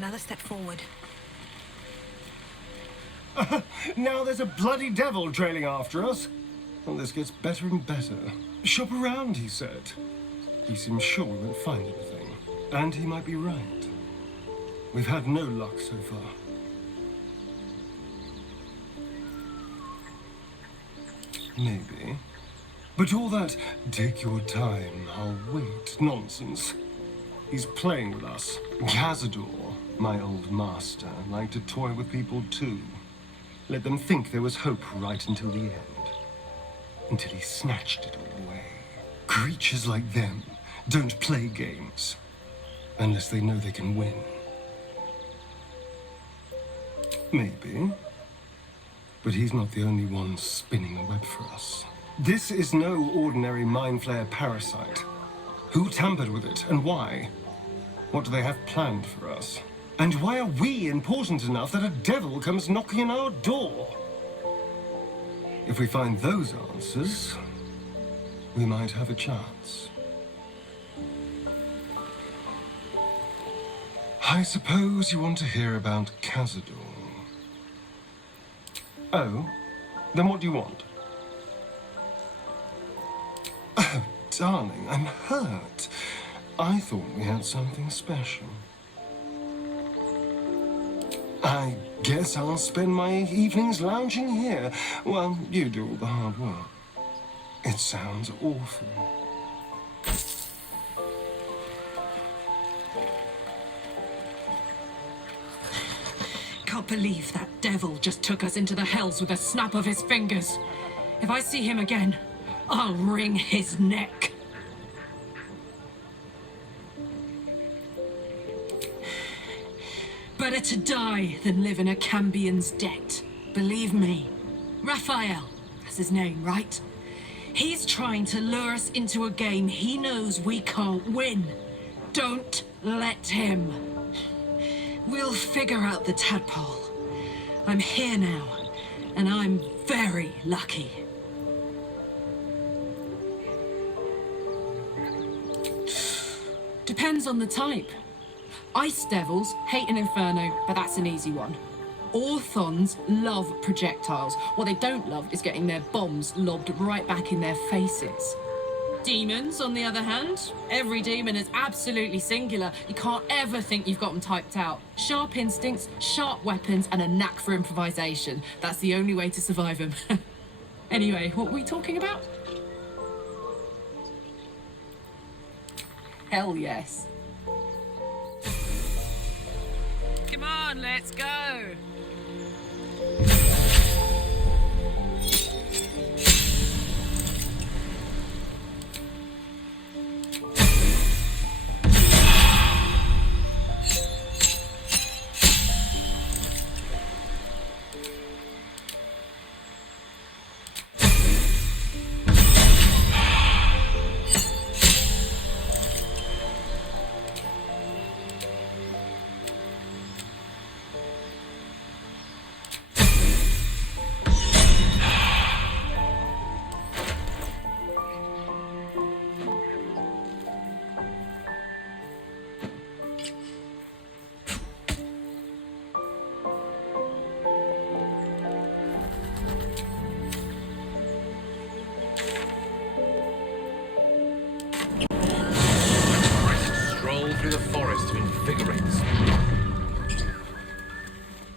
Another step forward. Now there's a bloody devil trailing after us. Well, this gets better and better. Shop around, he said. He seems sure we won't find anything. And he might be right. We've had no luck so far. Maybe. But all that take your time, I'll wait nonsense. He's playing with us. Cazador, my old master, liked to toy with people too. Let them think there was hope right until the end. Until he snatched it all away. Creatures like them don't play games. Unless they know they can win. Maybe. But he's not the only one spinning a web for us. This is no ordinary mind flayer parasite. Who tampered with it, and why? What do they have planned for us? And why are we important enough that a devil comes knocking on our door? If we find those answers, we might have a chance. I suppose you want to hear about Cazador. Oh, then what do you want? Oh, darling, I'm hurt. I thought we had something special. I guess I'll spend my evenings lounging here while you do all the hard work. It sounds awful. Can't believe that devil just took us into the hells with a snap of his fingers. If I see him again, I'll wring his neck. Better to die than live in a Cambian's debt. Believe me. Raphael, that's his name, right? He's trying to lure us into a game he knows we can't win. Don't let him. We'll figure out the tadpole. I'm here now, and I'm very lucky. Depends on the type. Ice devils hate an inferno, but that's an easy one. Orthons love projectiles. What they don't love is getting their bombs lobbed right back in their faces. Demons, on the other hand, every demon is absolutely singular. You can't ever think you've got them typed out. Sharp instincts, sharp weapons, and a knack for improvisation. That's the only way to survive them. Anyway, what were we talking about? Hell yes. Come on, let's go! Through the forest to invigorate.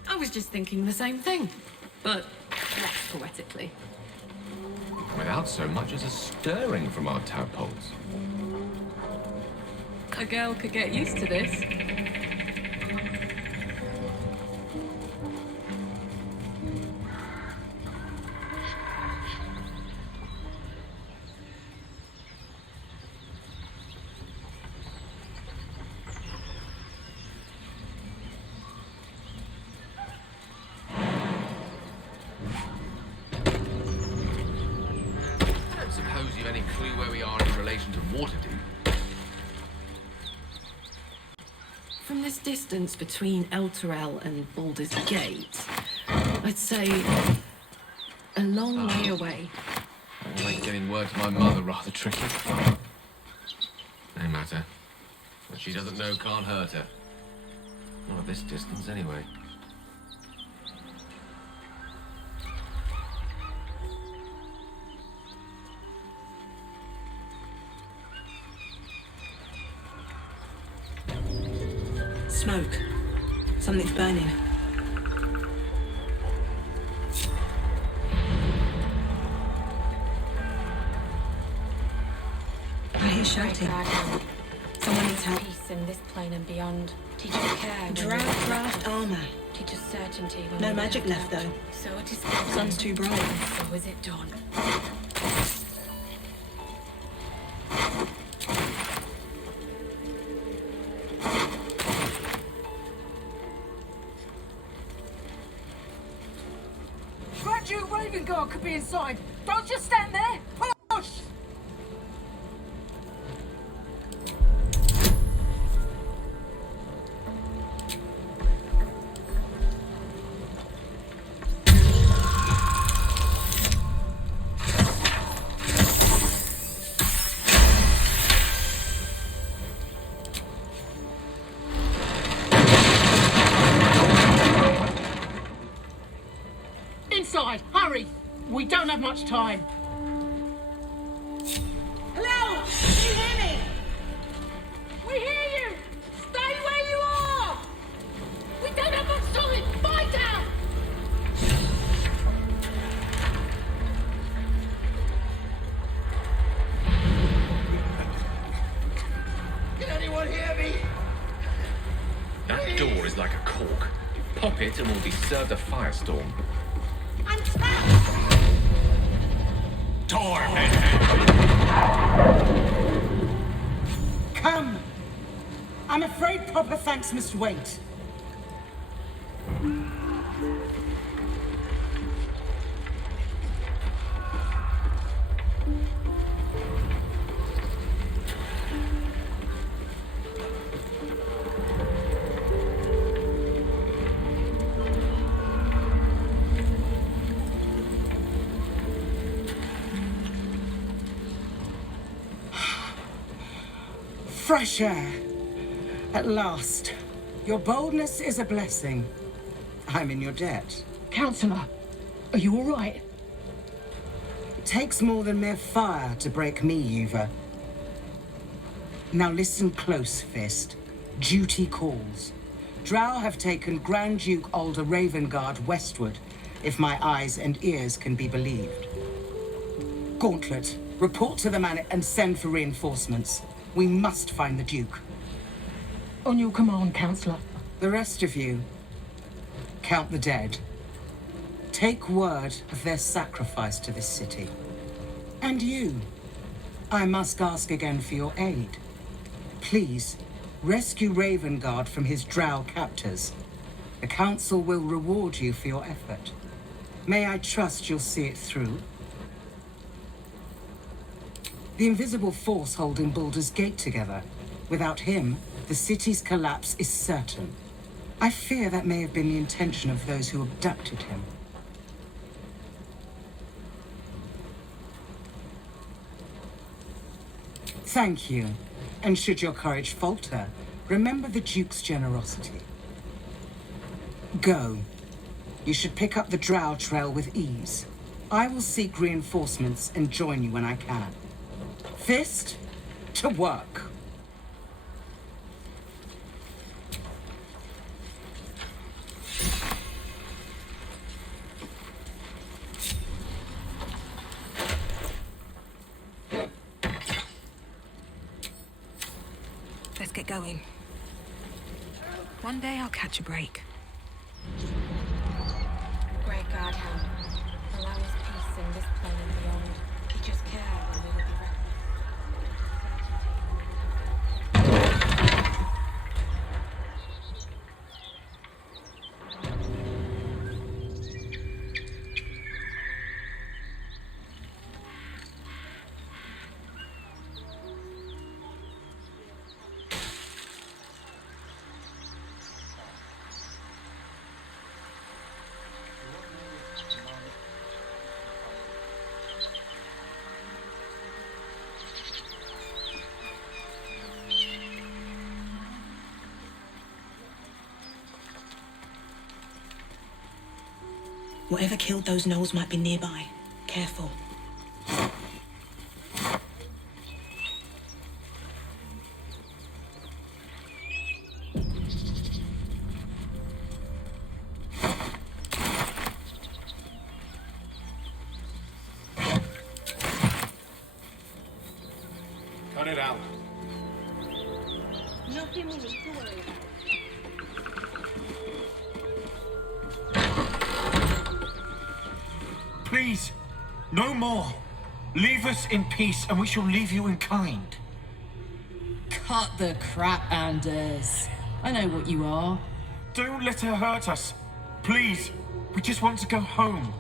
I was just thinking the same thing, but less poetically. Without so much as a stirring from our tadpoles. A girl could get used to this. From this distance between Elturel and Baldursgate, I'd say a long way away. I like getting word to my mother rather tricky. No matter. What she doesn't know can't hurt her. Not at this distance, anyway. Smoke. Something's burning. I hear shouting. Someone needs help. Peace in this plane and beyond. Teach us care. Craft armor. Teach us certainty. When No we magic have left doubt. though. So it is. Sun's too bright. So is it dawn. Graduate Raven Guard could be inside. Don't just stand there. Push! Inside, hurry! We don't have much time. Hello! Can you hear me? We hear you! Stay where you are! We don't have much time! Fight out! Can anyone hear me? That door is like a cork. Pop it and we'll be served a firestorm. I'm trapped! Come! I'm afraid proper thanks must wait. Fresh air. At last. Your boldness is a blessing. I'm in your debt. Counselor, are you all right? It takes more than mere fire to break me, Yuva. Now listen close, Fist. Duty calls. Drow have taken Grand Duke Alder Ravengard westward, if my eyes and ears can be believed. Gauntlet, report to the man and send for reinforcements. We must find the Duke. On your command, Counselor. The rest of you, count the dead. Take word of their sacrifice to this city. And you, I must ask again for your aid. Please, rescue Ravengard from his drow captors. The Council will reward you for your effort. May I trust you'll see it through? The invisible force holding Baldursgate together. Without him, the city's collapse is certain. I fear that may have been the intention of those who abducted him. Thank you. And should your courage falter, remember the Duke's generosity. Go. You should pick up the Drow trail with ease. I will seek reinforcements and join you when I can. Fist, to work. Let's get going. One day I'll catch a break. Great Godhound, allow us peace in this plane and beyond. Teach us care when we will be reckless. Whatever killed those gnolls might be nearby. Careful. Cut it out. Nothing we need to worry about. Please, no more. Leave us in peace and we shall leave you in kind. Cut the crap, Anders. I know what you are. Don't let her hurt us. Please, we just want to go home.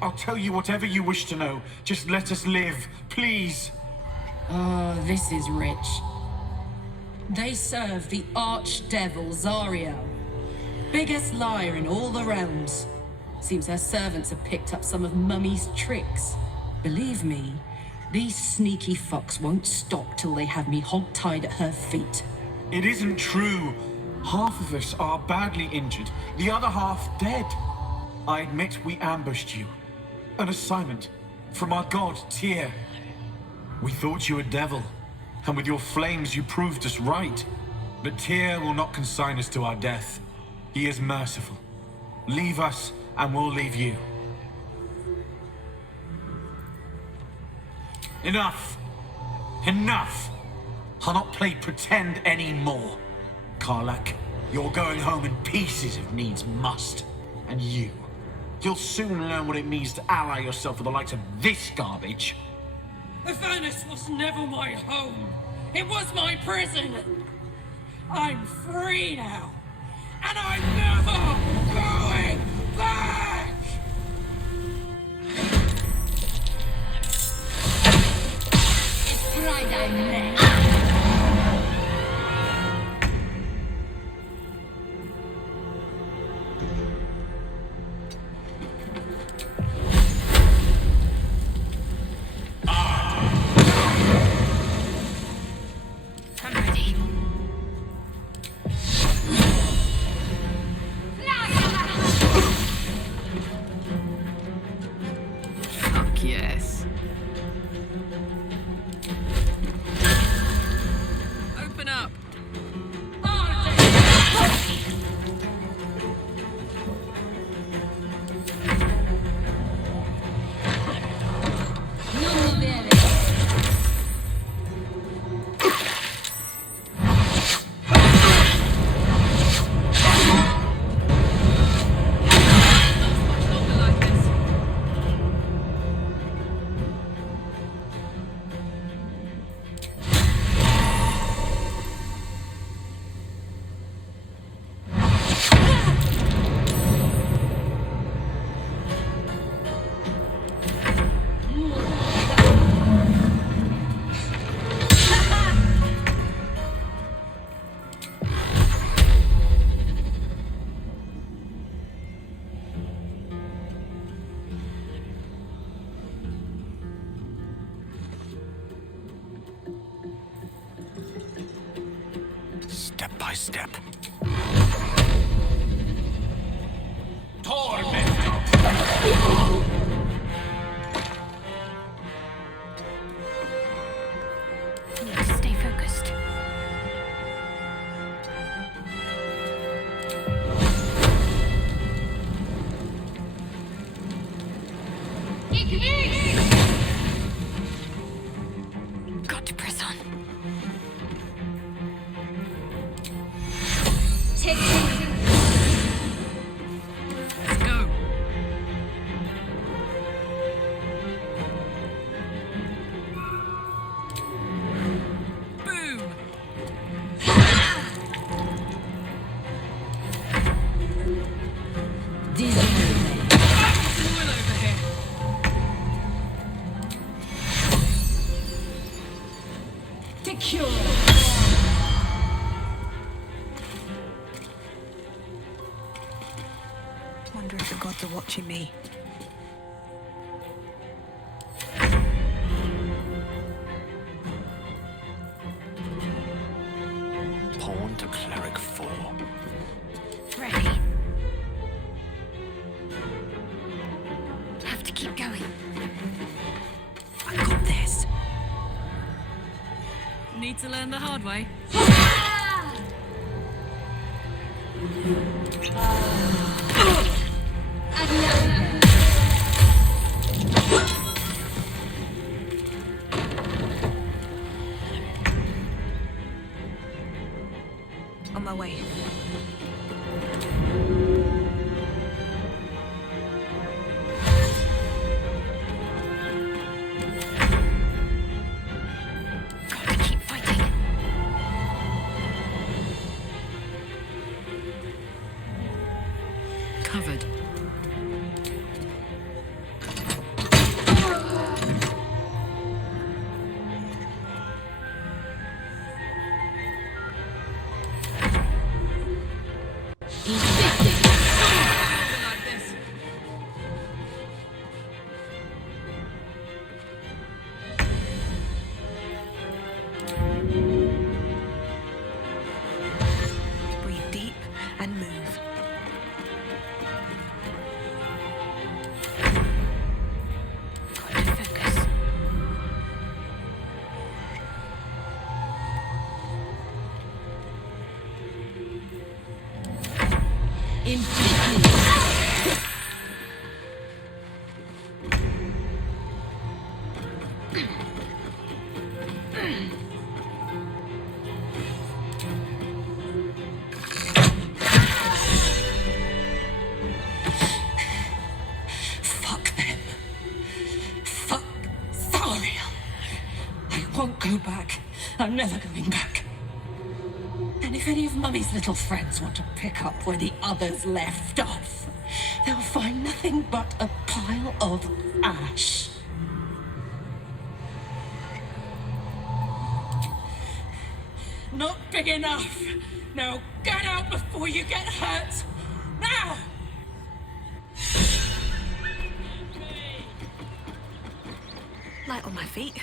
I'll tell you whatever you wish to know. Just let us live, please. Oh, this is rich. They serve the archdevil Zariel. Biggest liar in all the realms. Seems her servants have picked up some of Mummy's tricks. Believe me, these sneaky fucks won't stop till they have me hog-tied at her feet. It isn't true. Half of us are badly injured, the other half dead. I admit we ambushed you. An assignment from our god, Tyr. We thought you a devil, and with your flames you proved us right. But Tyr will not consign us to our death. He is merciful. Leave us, and we'll leave you. Enough! Enough! I'll not play pretend anymore. Karlach, you're going home in pieces if needs must. And you'll soon learn what it means to ally yourself with the likes of this garbage. Avernus was never my home. It was my prison. I'm free now. And I'm never going back! It's Friday, man. I'm ready. Fuck yes. Open up. Step by step. Need to stay focused. Got to press on. Let's go. Boom. Soil over here. Wonder if the gods are watching me. Pawn to cleric 4. Keep going. I got this. Need to learn the hard way. On my way. Gotta keep fighting. Covered. Breathe deep and move. Got to focus. Fuck them. Fuck Thariel. I won't go back. I'm never going back. And if any of Mummy's little friends want to pick up where the others left off, they'll find nothing but a pile of ash. Not big enough. Now get out before you get hurt. Now! Light on my feet.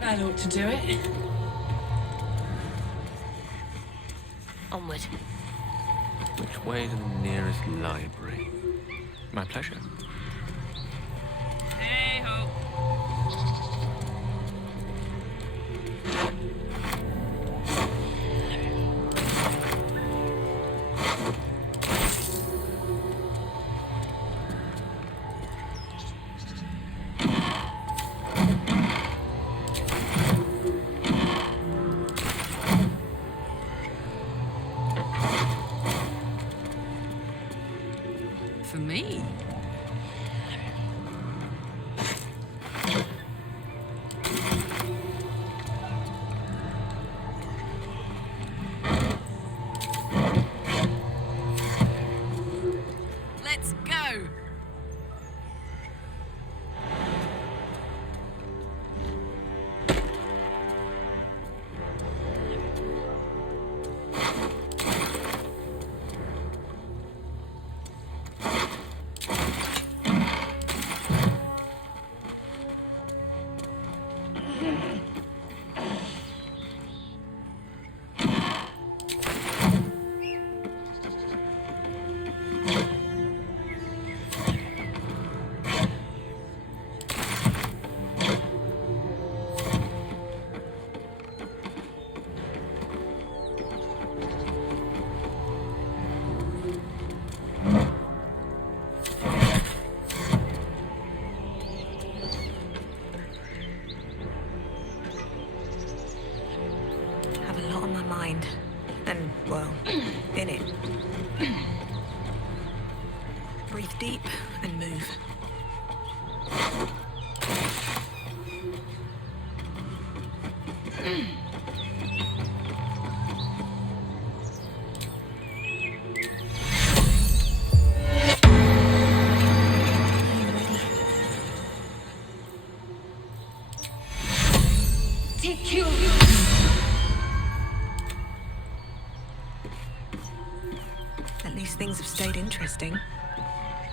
That ought to do it. Onward. Which way to the nearest library? My pleasure. Hey ho. For me. Let's go. Breathe deep and move. At least things have stayed interesting.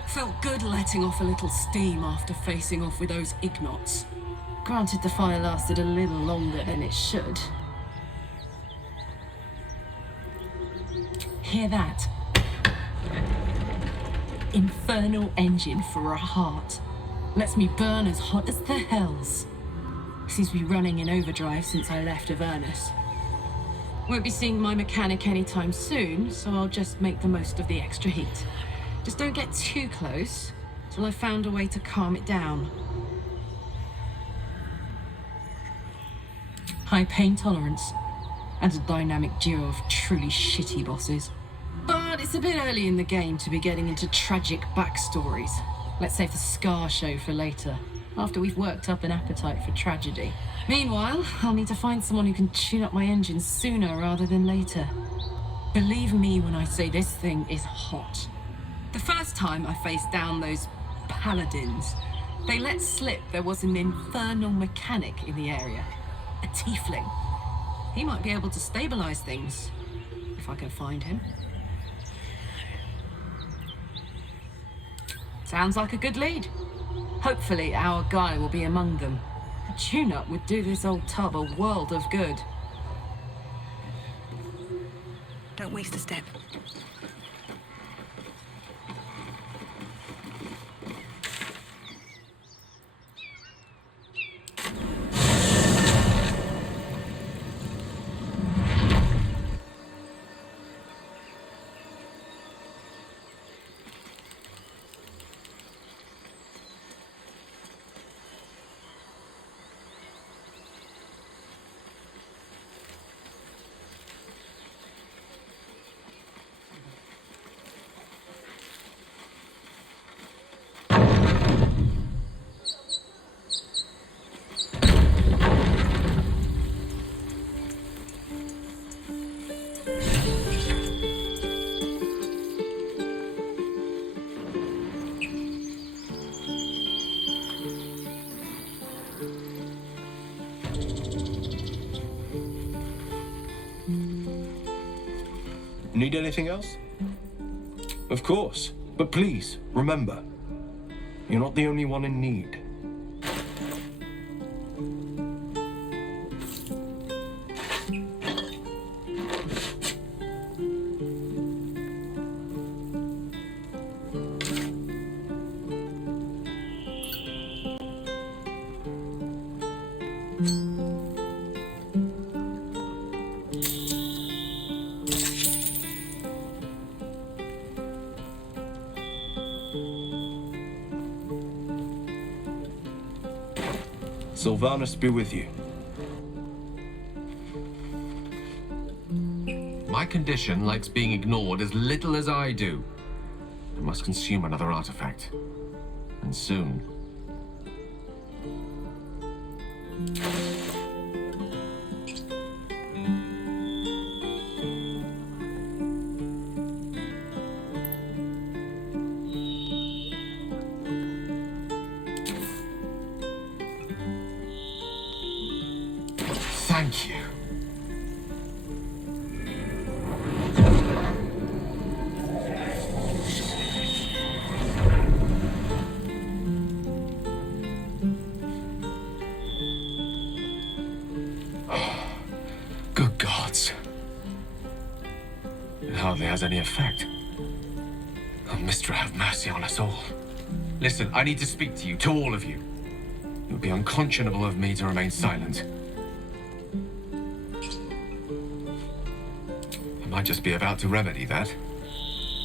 Felt good letting off a little steam after facing off with those ignots. Granted, the fire lasted a little longer than it should. Hear that? Infernal engine for a heart. Lets me burn as hot as the hells. Seems to be running in overdrive since I left Avernus. Won't be seeing my mechanic anytime soon, so I'll just make the most of the extra heat. Just don't get too close till I've found a way to calm it down. High pain tolerance, and a dynamic duo of truly shitty bosses. But it's a bit early in the game to be getting into tragic backstories. Let's save the Scar show for later, after we've worked up an appetite for tragedy. Meanwhile, I'll need to find someone who can tune up my engine sooner rather than later. Believe me when I say this thing is hot. The first time I faced down those Paladins, they let slip there was an infernal mechanic in the area. A tiefling. He might be able to stabilize things, if I can find him. Sounds like a good lead. Hopefully our guy will be among them. A tune-up would do this old tub a world of good. Don't waste a step. Need anything else? Of course. But please, remember, you're not the only one in need. Sylvanus be with you. My condition likes being ignored as little as I do. I must consume another artifact. And soon. Thank you. Good gods. It hardly has any effect. Oh, Mistra, have mercy on us all. Listen, I need to speak to you, to all of you. It would be unconscionable of me to remain silent. I might just be about to remedy that.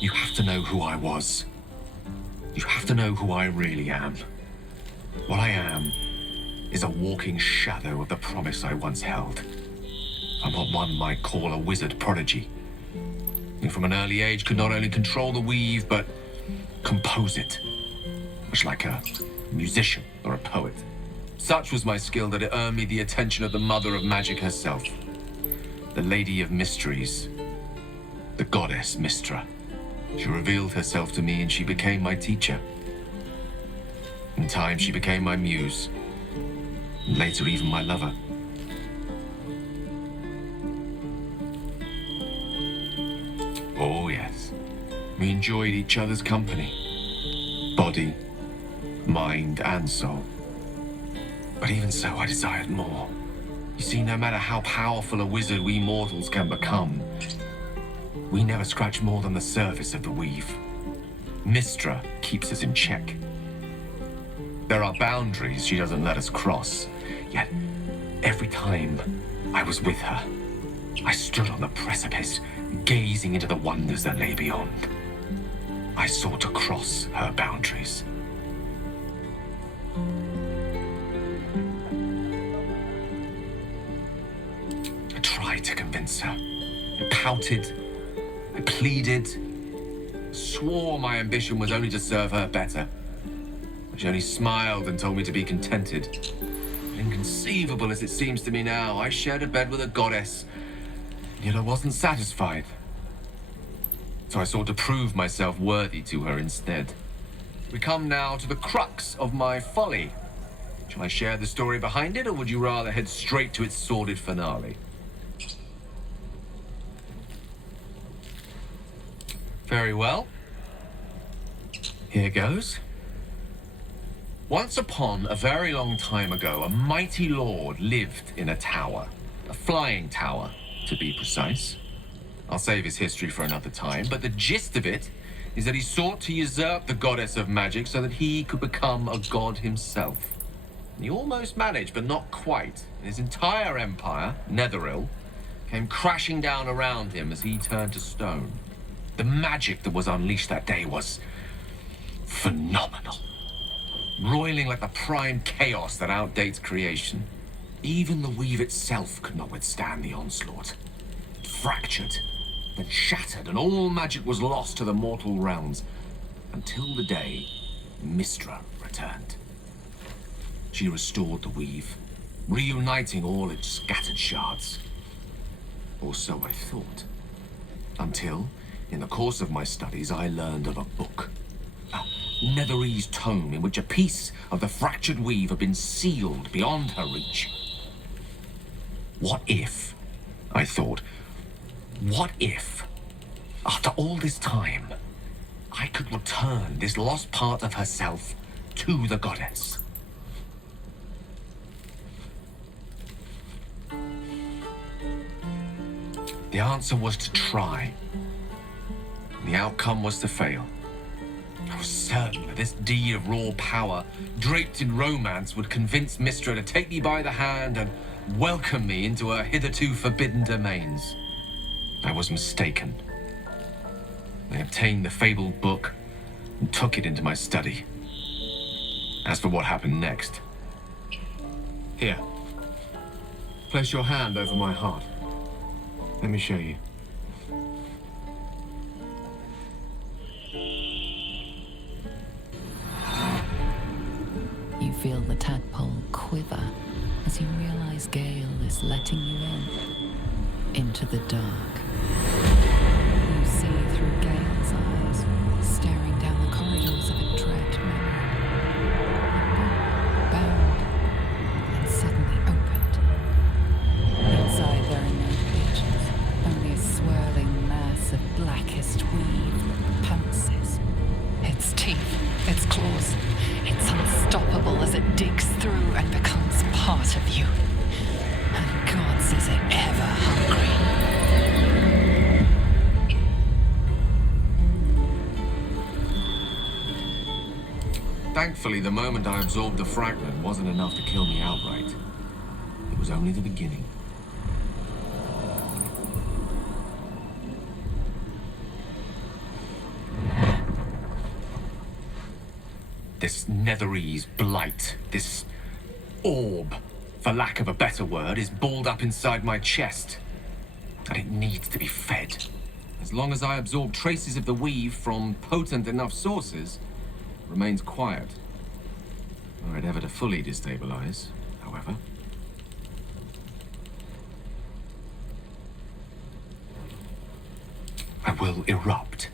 You have to know who I was. You have to know who I really am. What I am is a walking shadow of the promise I once held. I'm what one might call a wizard prodigy, who from an early age could not only control the weave, but compose it, much like a musician or a poet. Such was my skill that it earned me the attention of the mother of magic herself, the Lady of Mysteries, the goddess Mystra. She revealed herself to me and she became my teacher. In time, she became my muse, and later even my lover. Oh yes, we enjoyed each other's company, body, mind and soul. But even so, I desired more. You see, no matter how powerful a wizard we mortals can become, we never scratch more than the surface of the weave. Mystra keeps us in check. There are boundaries she doesn't let us cross, yet every time I was with her, I stood on the precipice, gazing into the wonders that lay beyond. I sought to cross her boundaries. I tried to convince her. I pouted. I pleaded. Swore my ambition was only to serve her better. But she only smiled and told me to be contented. Inconceivable as it seems to me now, I shared a bed with a goddess, yet I wasn't satisfied. So I sought to prove myself worthy to her instead. We come now to the crux of my folly. Shall I share the story behind it, or would you rather head straight to its sordid finale? Very well. Here goes. Once upon a very long time ago, a mighty lord lived in a tower. A flying tower, to be precise. I'll save his history for another time, but the gist of it is that he sought to usurp the goddess of magic so that he could become a god himself. And he almost managed, but not quite. His entire empire, Netheril, came crashing down around him as he turned to stone. The magic that was unleashed that day was phenomenal. Roiling like the prime chaos that outdates creation. Even the weave itself could not withstand the onslaught. It fractured, then shattered, and all magic was lost to the mortal realms, until the day Mystra returned. She restored the weave, reuniting all its scattered shards. Or so I thought. Until, in the course of my studies, I learned of a book. A Netherese tome in which a piece of the fractured weave had been sealed beyond her reach. What if, I thought, what if, after all this time, I could return this lost part of herself to the goddess? The answer was to try. The outcome was to fail. I was certain that this deed of raw power, draped in romance, would convince Mystra to take me by the hand and welcome me into her hitherto forbidden domains. I was mistaken. I obtained the fabled book and took it into my study. As for what happened next... Here. Place your hand over my heart. Let me show you. You feel the tadpole quiver as you realize Gale is letting you into the dark. You see through Gale's eyes, staring down the corridors of a dread memory. A book bound and suddenly opened. Inside there are no pages, only a swirling mass of blackest weave that pounces. Its teeth, its claws, it's unstoppable as it digs through and becomes part of you. And gods, is it ever hungry. Thankfully, the moment I absorbed the fragment wasn't enough to kill me outright. It was only the beginning. This Netherese blight, this orb, for lack of a better word, is balled up inside my chest. And it needs to be fed. as long as I absorb traces of the weave from potent enough sources, remains quiet. Were it ever to fully destabilize, however. I will erupt.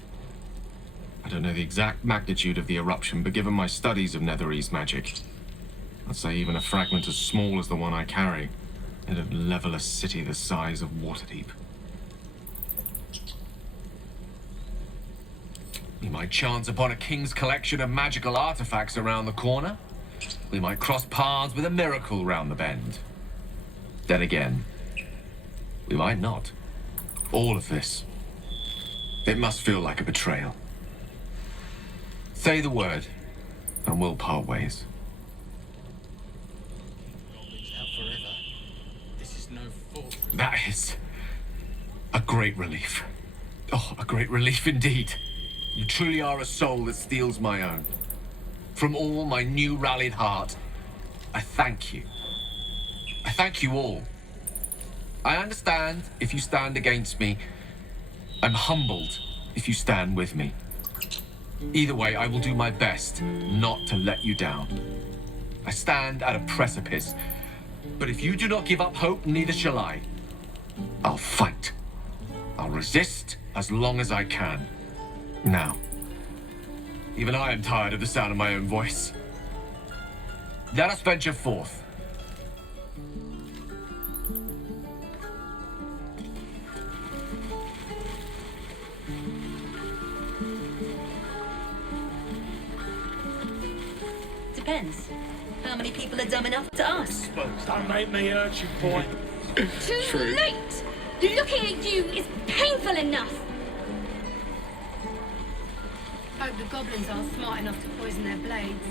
I don't know the exact magnitude of the eruption, but given my studies of Netherese magic, I'd say even a fragment as small as the one I carry, it'd level a city the size of Waterdeep. We might chance upon a king's collection of magical artifacts around the corner. We might cross paths with a miracle round the bend. Then again, we might not. All of this. It must feel like a betrayal. Say the word, and we'll part ways. That is a great relief. Oh, a great relief indeed. You truly are a soul that steals my own. From all my new rallied heart, I thank you. I thank you all. I understand if you stand against me. I'm humbled if you stand with me. Either way, I will do my best not to let you down. I stand at a precipice, but if you do not give up hope, neither shall I. I'll fight. I'll resist as long as I can. Now, even I am tired of the sound of my own voice. Let us venture forth. Depends. How many people are dumb enough to ask? Don't make me hurt you, boy. Too late! Looking at you is painful enough! Hope the goblins aren't smart enough to poison their blades.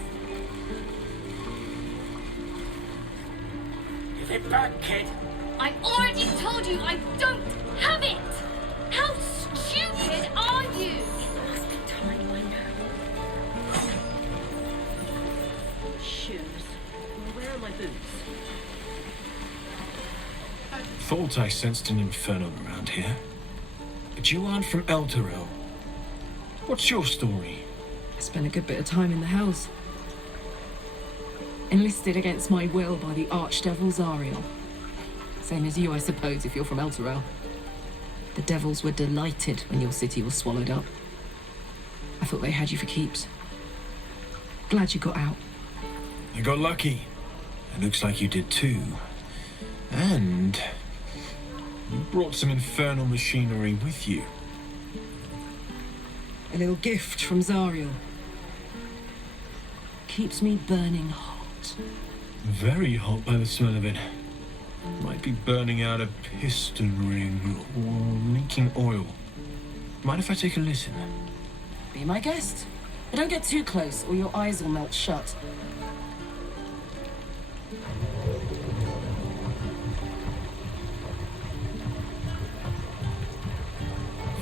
Give it back, kid. I already told you I don't have it! How stupid are you? It must be time, I know. Shoes. Where are my boots? Thought I sensed an infernal around here. But you aren't from Elturel. What's your story? I spent a good bit of time in the Hells. Enlisted against my will by the Archdevil Zariel. Same as you, I suppose, if you're from Elturel. The devils were delighted when your city was swallowed up. I thought they had you for keeps. Glad you got out. You got lucky. It looks like you did too. And you brought some infernal machinery with you. A little gift from Zariel. Keeps me burning hot. Very hot by the smell of it. Might be burning out a piston ring or leaking oil. Mind if I take a listen? Be my guest. But don't get too close or your eyes will melt shut.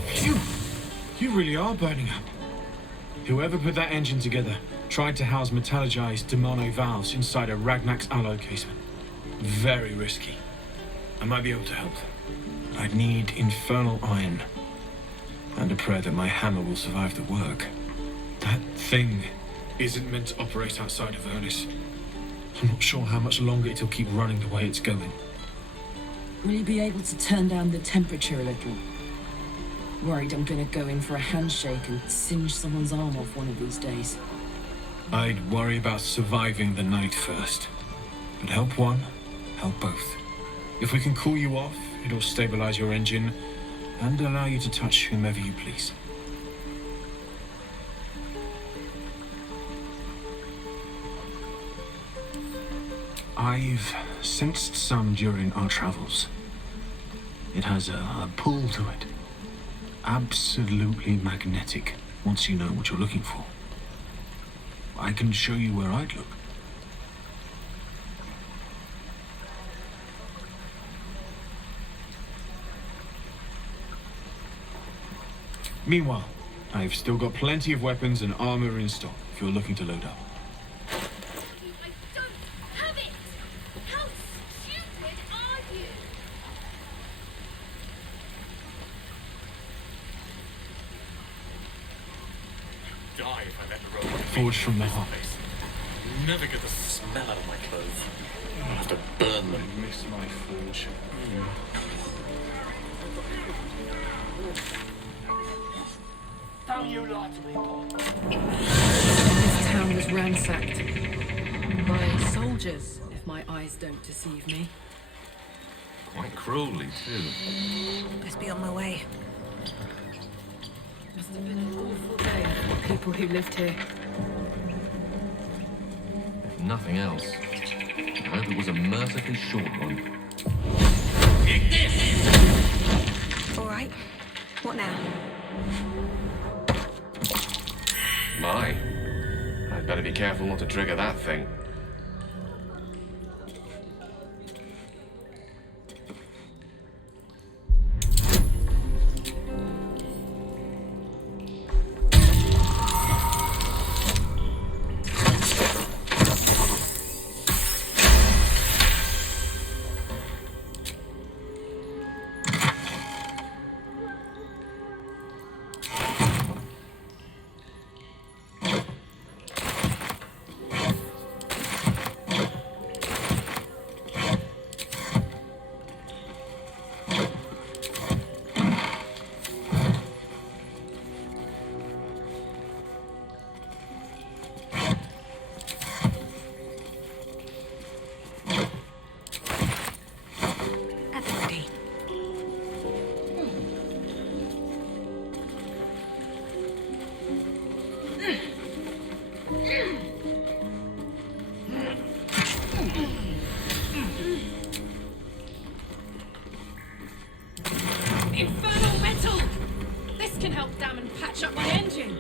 Phew! You really are burning up. Whoever put that engine together tried to house metallurgized Dammon valves inside a Ragnak's alloy casement. Very risky. I might be able to help. But I'd need Infernal Iron. And a prayer that my hammer will survive the work. That thing isn't meant to operate outside of Ernest. I'm not sure how much longer it'll keep running the way it's going. Will you be able to turn down the temperature a little? Worried I'm gonna go in for a handshake and singe someone's arm off one of these days. I'd worry about surviving the night first. But help one, help both. If we can cool you off, it'll stabilize your engine and allow you to touch whomever you please. I've sensed some during our travels. It has a pull to it. Absolutely magnetic, once you know what you're looking for. I can show you where I'd look. Meanwhile, I've still got plenty of weapons and armor in stock if you're looking to load up. I don't have it! How stupid are you? Forged from the heart. Never get the smell out of my clothes. I'll have to burn them. I miss my forge. Don't you lie to me, Paul. This town was ransacked by soldiers, if my eyes don't deceive me. Quite cruelly, too. Best be on my way. Must have been an awful day for the people who lived here. If nothing else, I hope it was a mercifully short one. Take this! All right. What now? My. I'd better be careful not to trigger that thing. Infernal metal! This can help Dammon patch up my engine.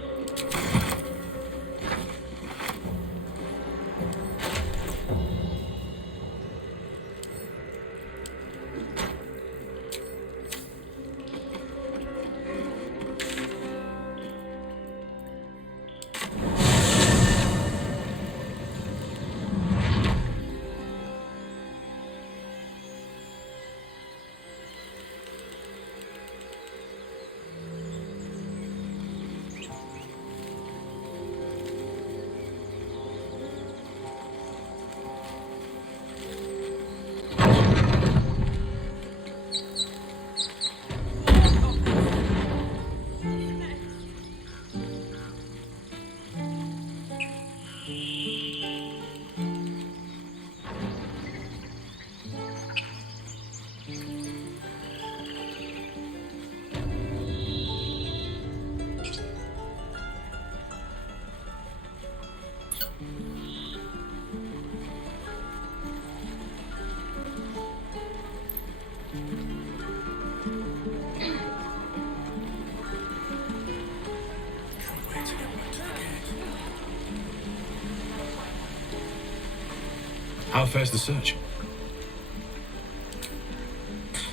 How fares the search?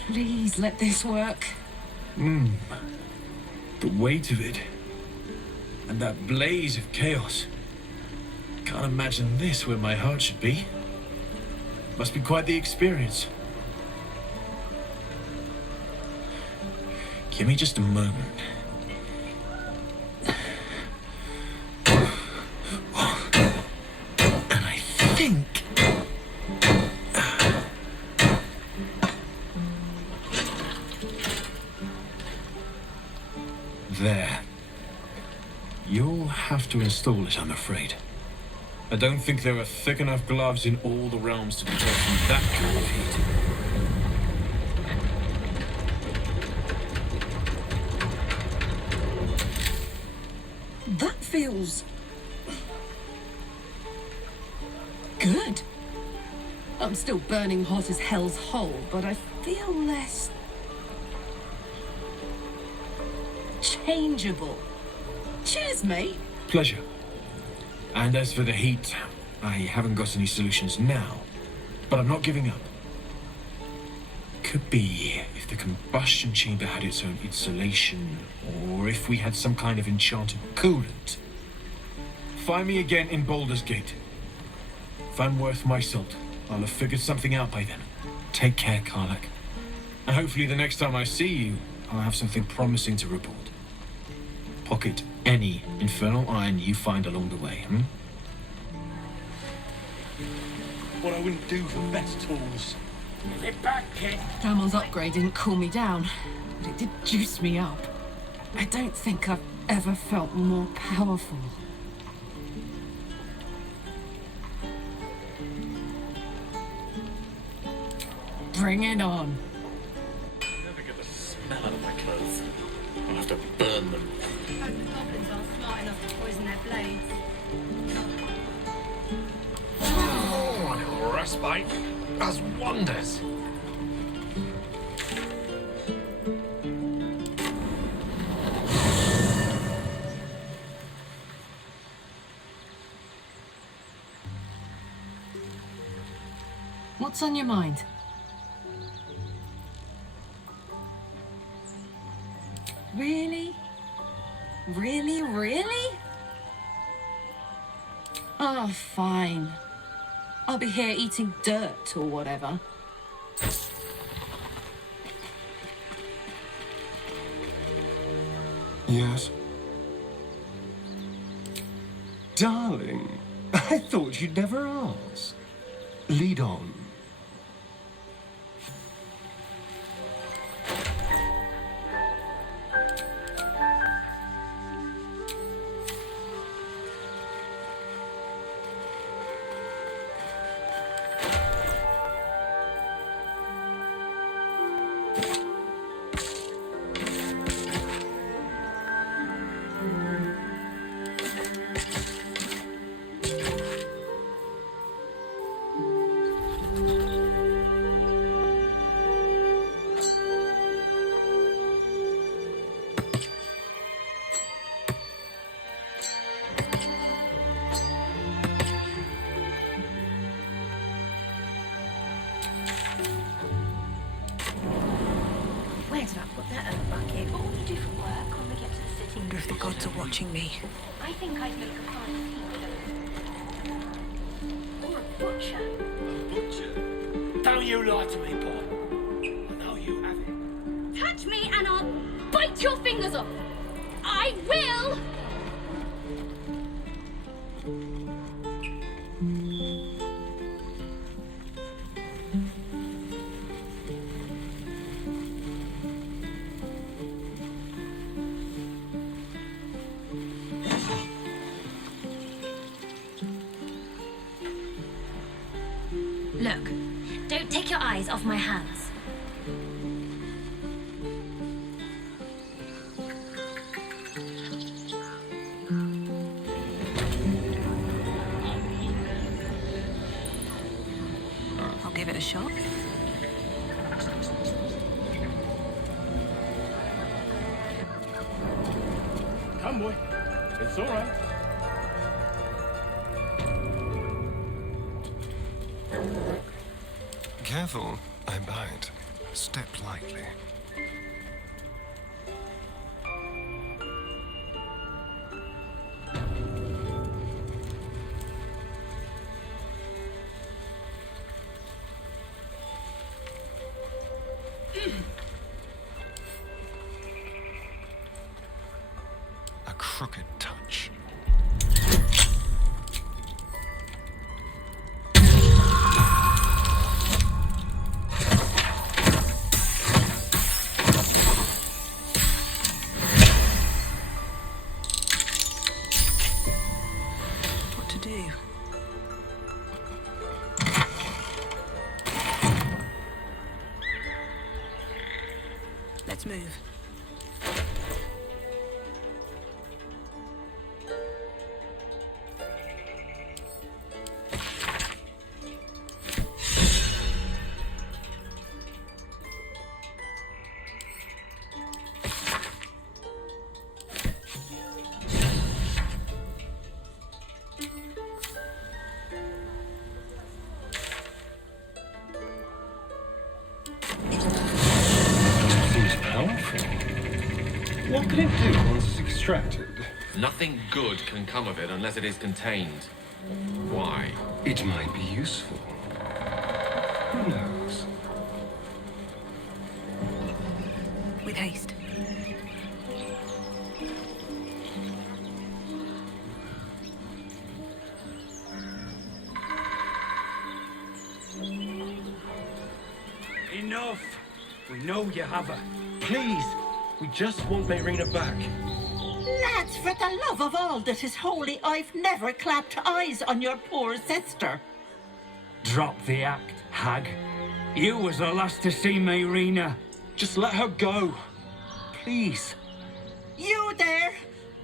Please let this work. The weight of it. And that blaze of chaos. Can't imagine this where my heart should be. Must be quite the experience. Give me just a moment. And I think... There. You'll have to install it, I'm afraid. I don't think there are thick enough gloves in all the realms to protect from that kind of heat. That feels... good. I'm still burning hot as hell's hole, but I feel less... changeable. Cheers, mate. Pleasure. And as for the heat, I haven't got any solutions now, but I'm not giving up. Could be if the combustion chamber had its own insulation, or if we had some kind of enchanted coolant. Find me again in Baldursgate. If I'm worth my salt, I'll have figured something out by then. Take care, Karlach. And hopefully the next time I see you, I'll have something promising to report. Pocket any Infernal Iron you find along the way, What I wouldn't do for better tools. Give it back, kid. Dammon's upgrade didn't cool me down, but it did juice me up. I don't think I've ever felt more powerful. Bring it on. Never get the smell out of my clothes. I'll have to burn them. Hope the goblins aren't smart enough to poison their blades. Oh, a little respite does wonders. What's on your mind? Really? Really, really? Oh, fine. I'll be here eating dirt or whatever. Yes? Darling, I thought you'd never ask. Lead on. Where did I put that other bucket? What will we do for work when we get to the city? I wonder if the gods are watching me. I think I'd make a fine thief. Or a butcher. A butcher? Don't you lie to me, boy. I know you have it. Touch me and I'll bite your fingers off. I will! Look, don't take your eyes off my hands. I'll give it a shot. Come, boy. It's all right. Careful, I bite. Step lightly. A crooked touch. What to do? Let's move. Seems powerful. What can it do once it's extracted? Nothing good can come of it unless it is contained. Why? It might be useful. Who knows? With haste. know you have her. Please, we just want Mayrina back. Lads, for the love of all that is holy, I've never clapped eyes on your poor sister. Drop the act, hag. You was the last to see Mayrina. Just let her go. Please. You there?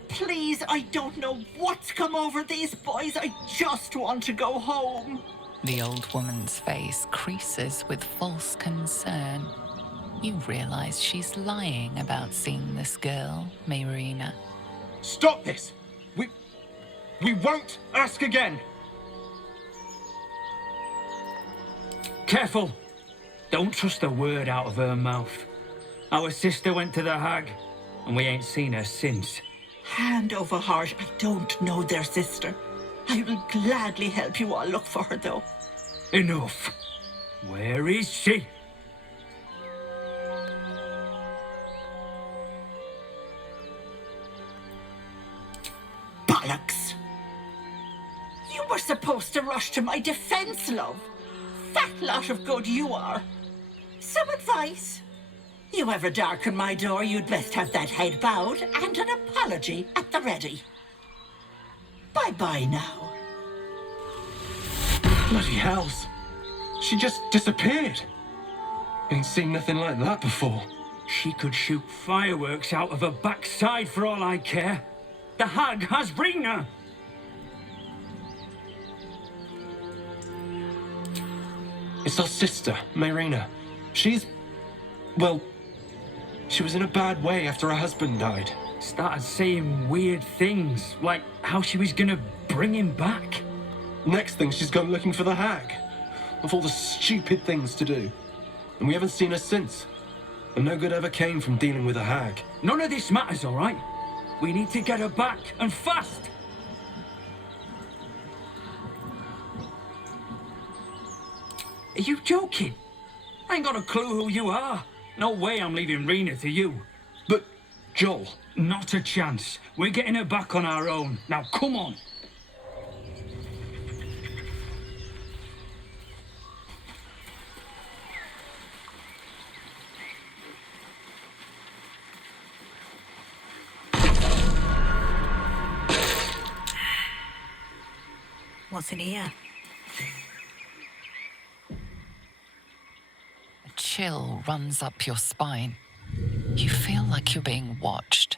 Please, I don't know what's come over these boys. I just want to go home. The old woman's face creases with false concern. You realize she's lying about seeing this girl, Mayrina. Stop this! We won't ask again! Careful! Don't trust a word out of her mouth. Our sister went to the hag, and we ain't seen her since. Hand over heart, I don't know their sister. I will gladly help you all look for her, though. Enough. Where is she? Bollocks! You were supposed to rush to my defense, love. Fat lot of good you are. Some advice? You ever darken my door, you'd best have that head bowed and an apology at the ready. Bye-bye now. Bloody hells. She just disappeared. Ain't seen nothing like that before. She could shoot fireworks out of her backside for all I care. The hag has Rina. It's our sister, Mayrina. Well, she was in a bad way after her husband died. Started saying weird things, like how she was gonna bring him back. Next thing, she's gone looking for the hag. Of all the stupid things to do. And we haven't seen her since. And no good ever came from dealing with a hag. None of this matters, all right? We need to get her back, and fast! Are you joking? I ain't got a clue who you are. No way I'm leaving Rina to you. But, Joel... Not a chance. We're getting her back on our own. Now, come on. What's in here? A chill runs up your spine. You feel like you're being watched.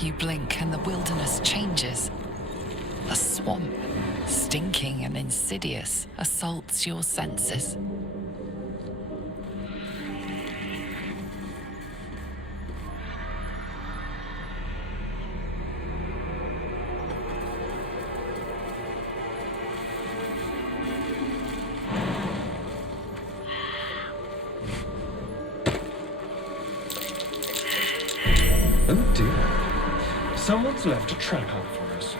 You blink and the wilderness changes. A swamp, stinking and insidious, assaults your senses. Oh dear. Someone's left a trap out for us.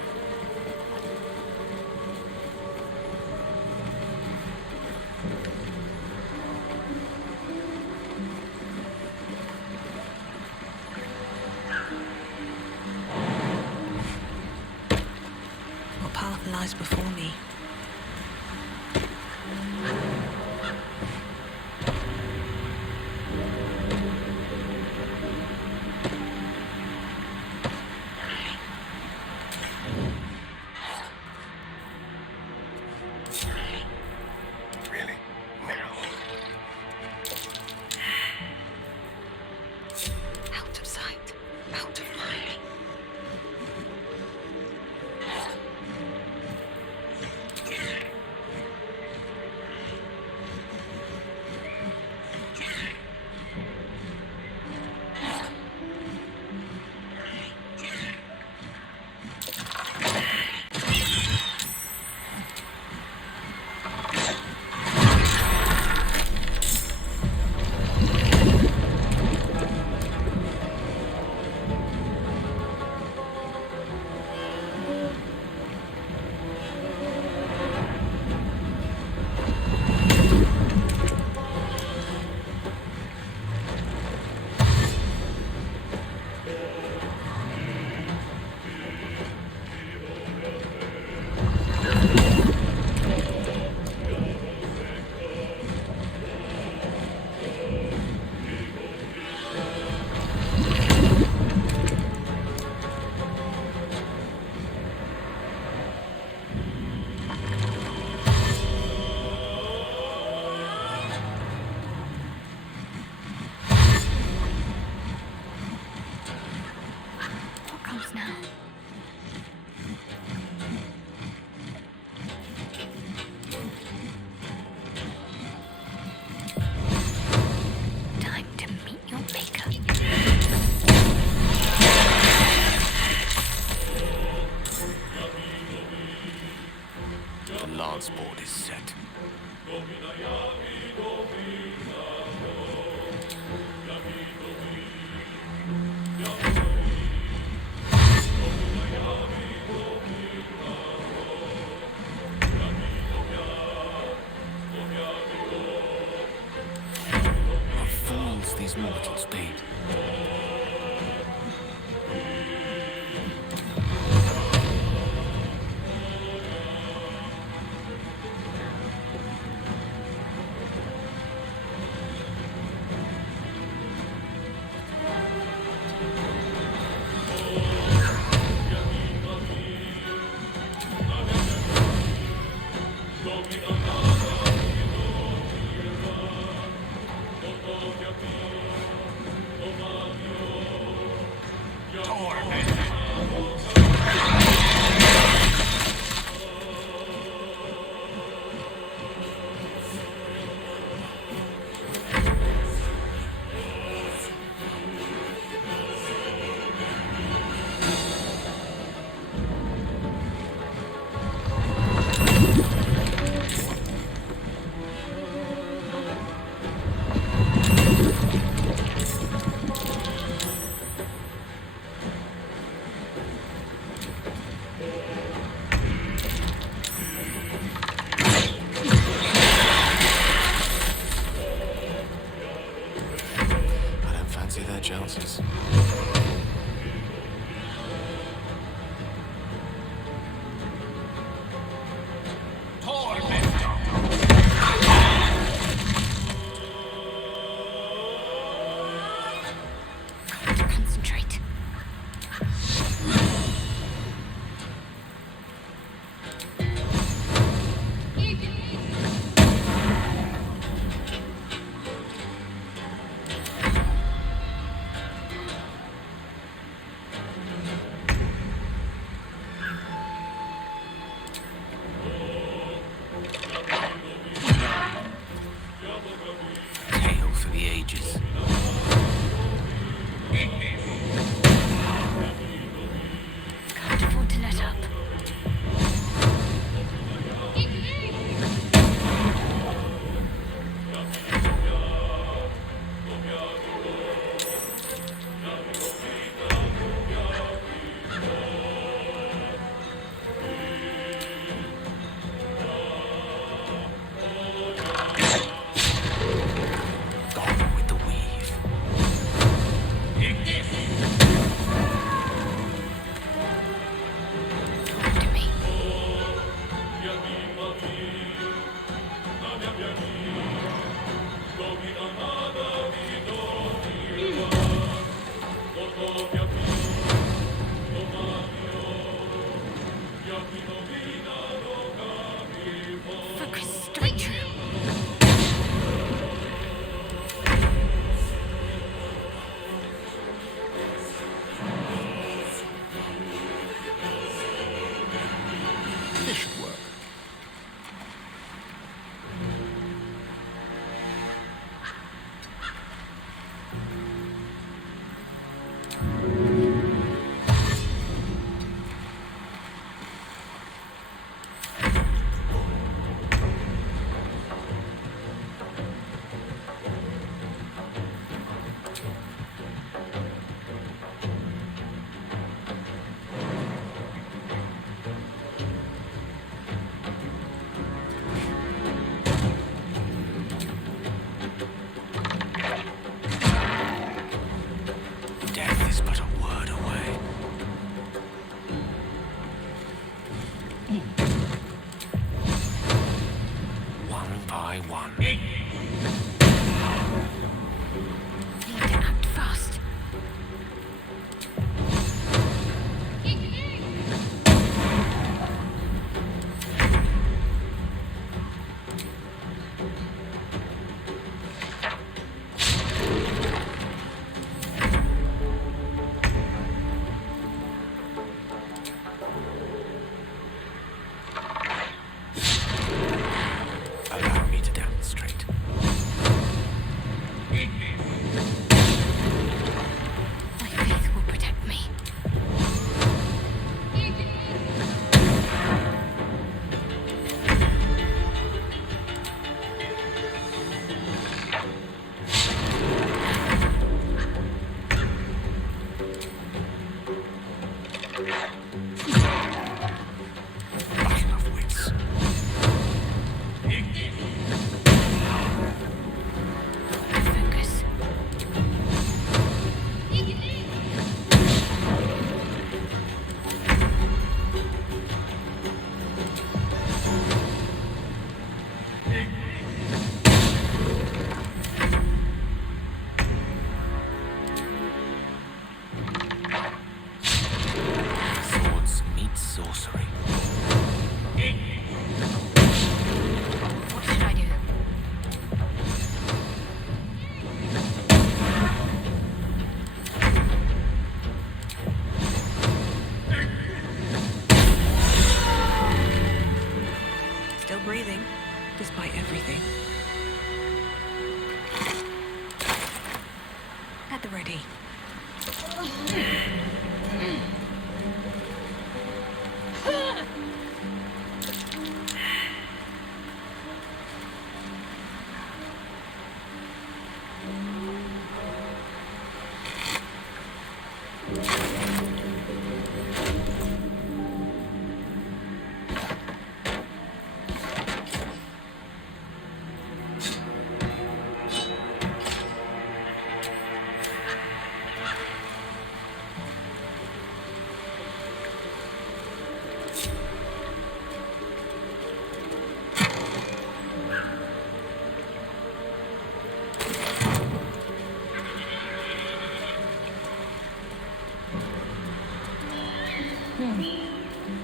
What path lies before me? Out of sight, out of mind.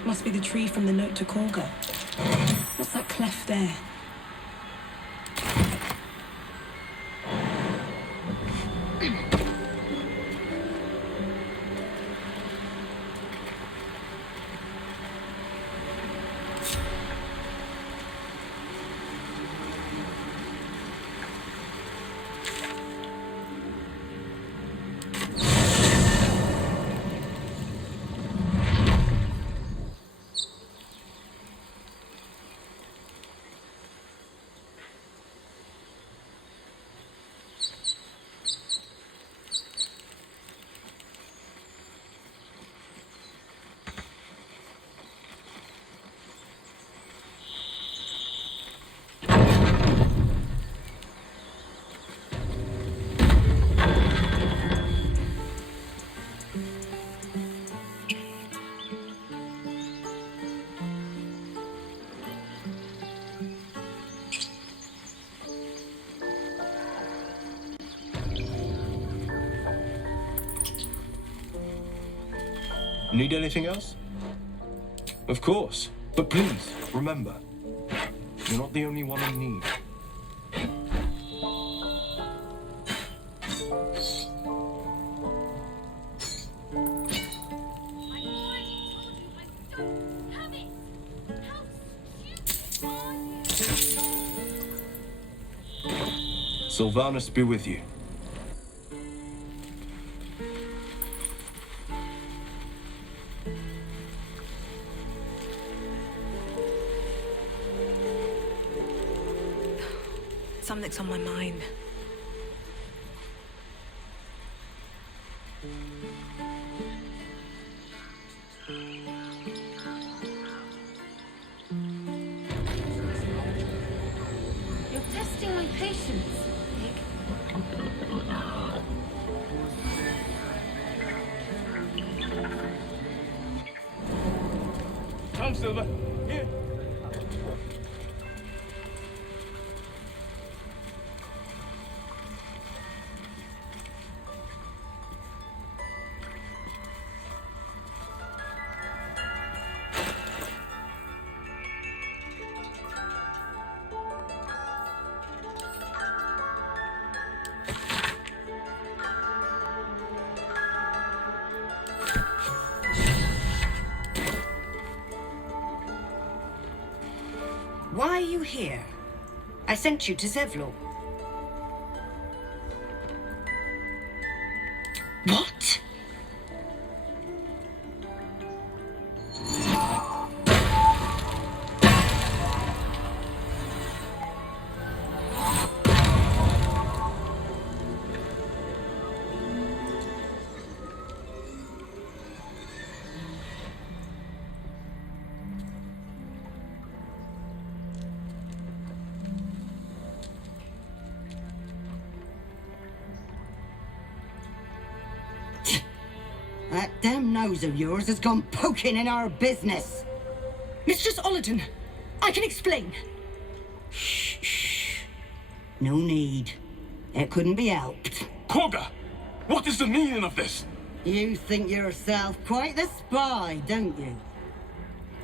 Must be the tree from the note to Kagha. What's that cleft there? Need anything else? Of course. But please, remember, you're not the only one in need. Sylvanus be with you. Something's on my mind. You're testing my patience, Nick. Come, Silver. Here. Why are you here? I sent you to Zevlor. What? That damn nose of yours has gone poking in our business. Mistress Olladin, I can explain. Shh. No need. It couldn't be helped. Kagha! What is the meaning of this? You think yourself quite the spy, don't you?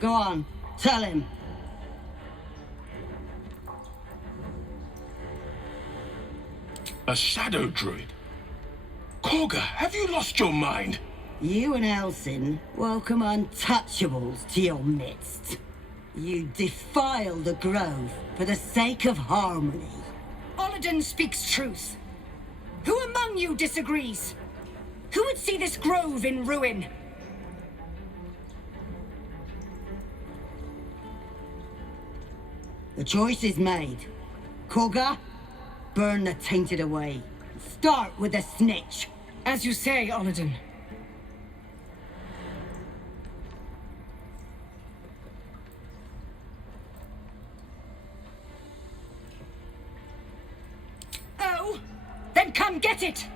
Go on, tell him. A shadow druid? Kagha, have you lost your mind? You and Elsin welcome untouchables to your midst. You defile the grove for the sake of harmony. Olladin speaks truth. Who among you disagrees? Who would see this grove in ruin? The choice is made. Kagha, burn the tainted away. Start with the snitch. As you say, Olladin. come get it!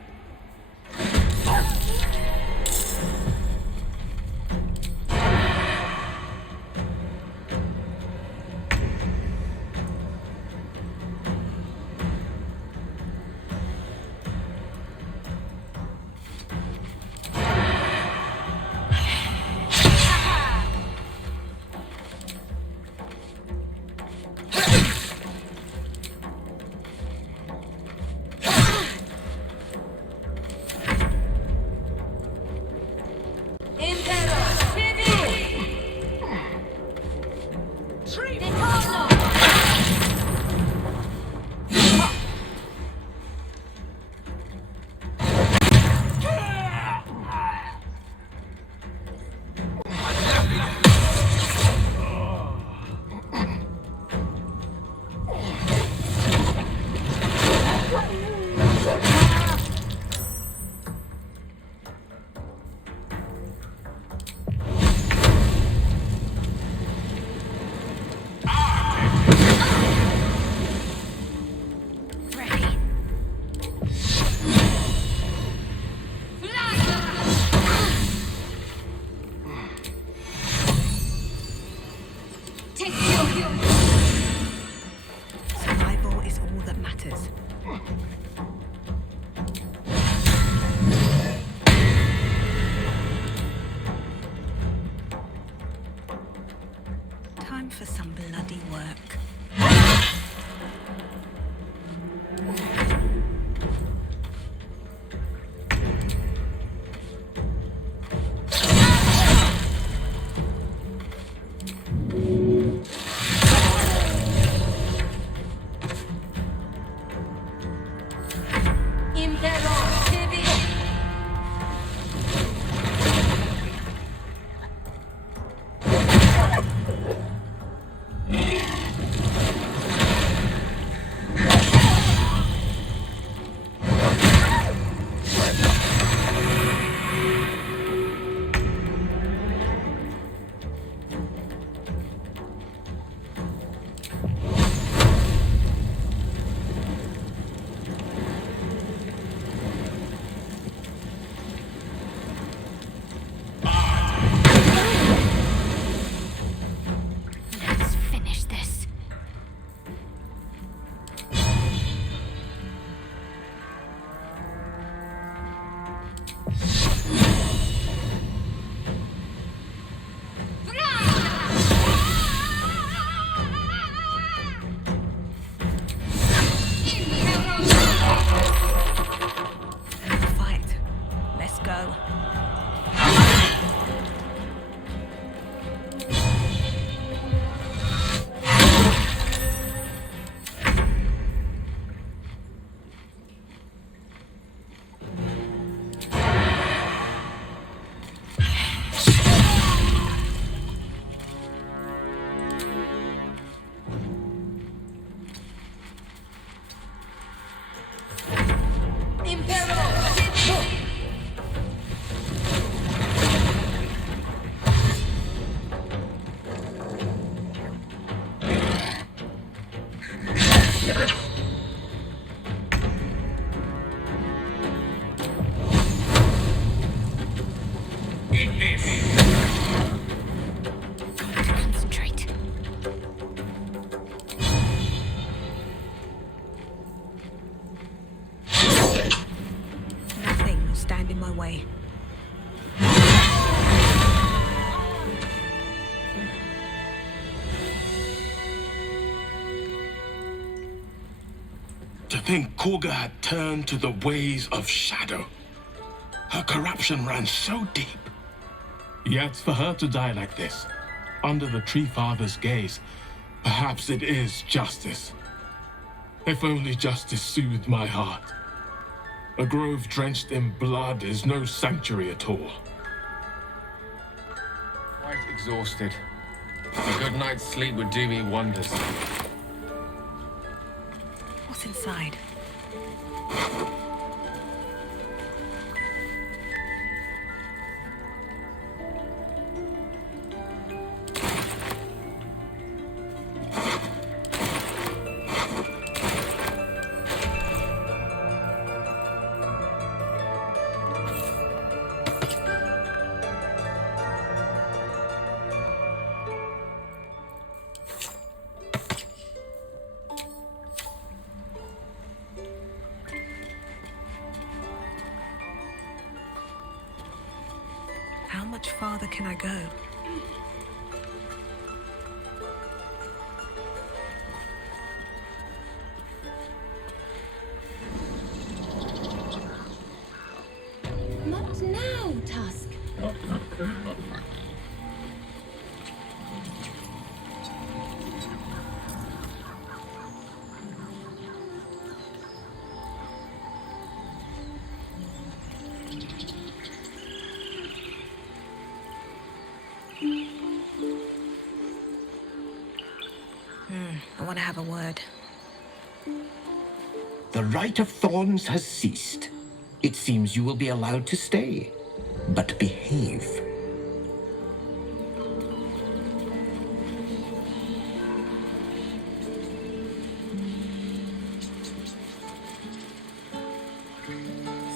Survival is all that matters. Time for some bloody work. To think Kagha had turned to the ways of shadow. Her corruption ran so deep. Yet for her to die like this, under the Tree Father's gaze, perhaps it is justice. If only justice soothed my heart. A grove drenched in blood is no sanctuary at all. Quite exhausted. A good night's sleep would do me wonders. What's inside? much farther can I go? Not now, Tusk. I want to have a word. The Rite of Thorns has ceased. It seems you will be allowed to stay, but behave.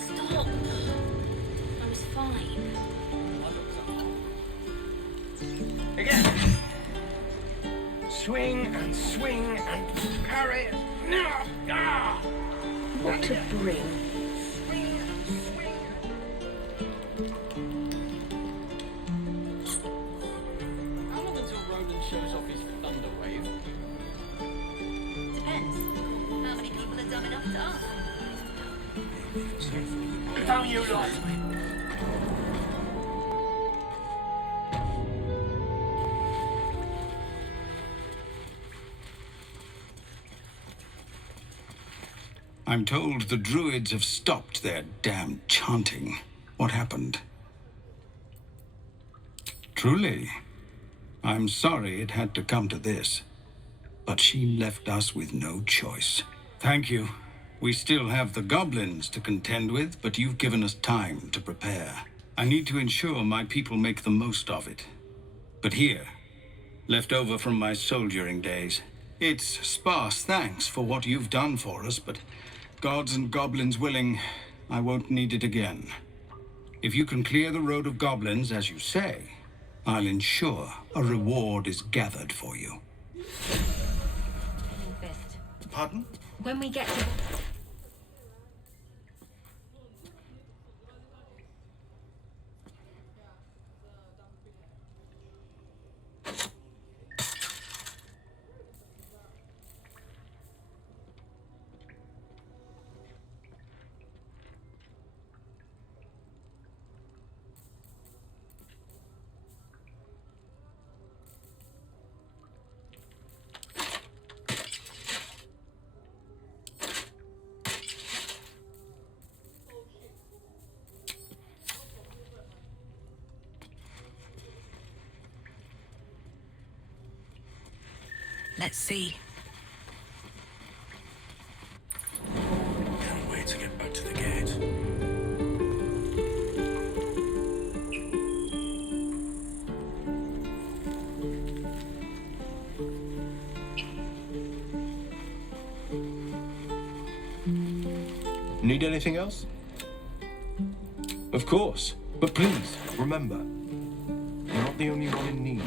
Stop. I was fine. Again. Swing and swing and parry. No! Ah! What to bring? How long until Roland shows off his thunder wave? Depends. How many people are dumb enough to ask? Down you lot! I'm told the Druids have stopped their damn chanting. What happened? Truly, I'm sorry it had to come to this, but she left us with no choice. Thank you. We still have the goblins to contend with, but you've given us time to prepare. I need to ensure my people make the most of it. But here, left over from my soldiering days, it's sparse thanks for what you've done for us, but gods and goblins willing, I won't need it again. If you can clear the road of goblins, as you say, I'll ensure a reward is gathered for you. Fist. Pardon? When we get to... Let's see. Can't wait to get back to the gate. Need anything else? Of course. But please, remember, you're not the only one in need.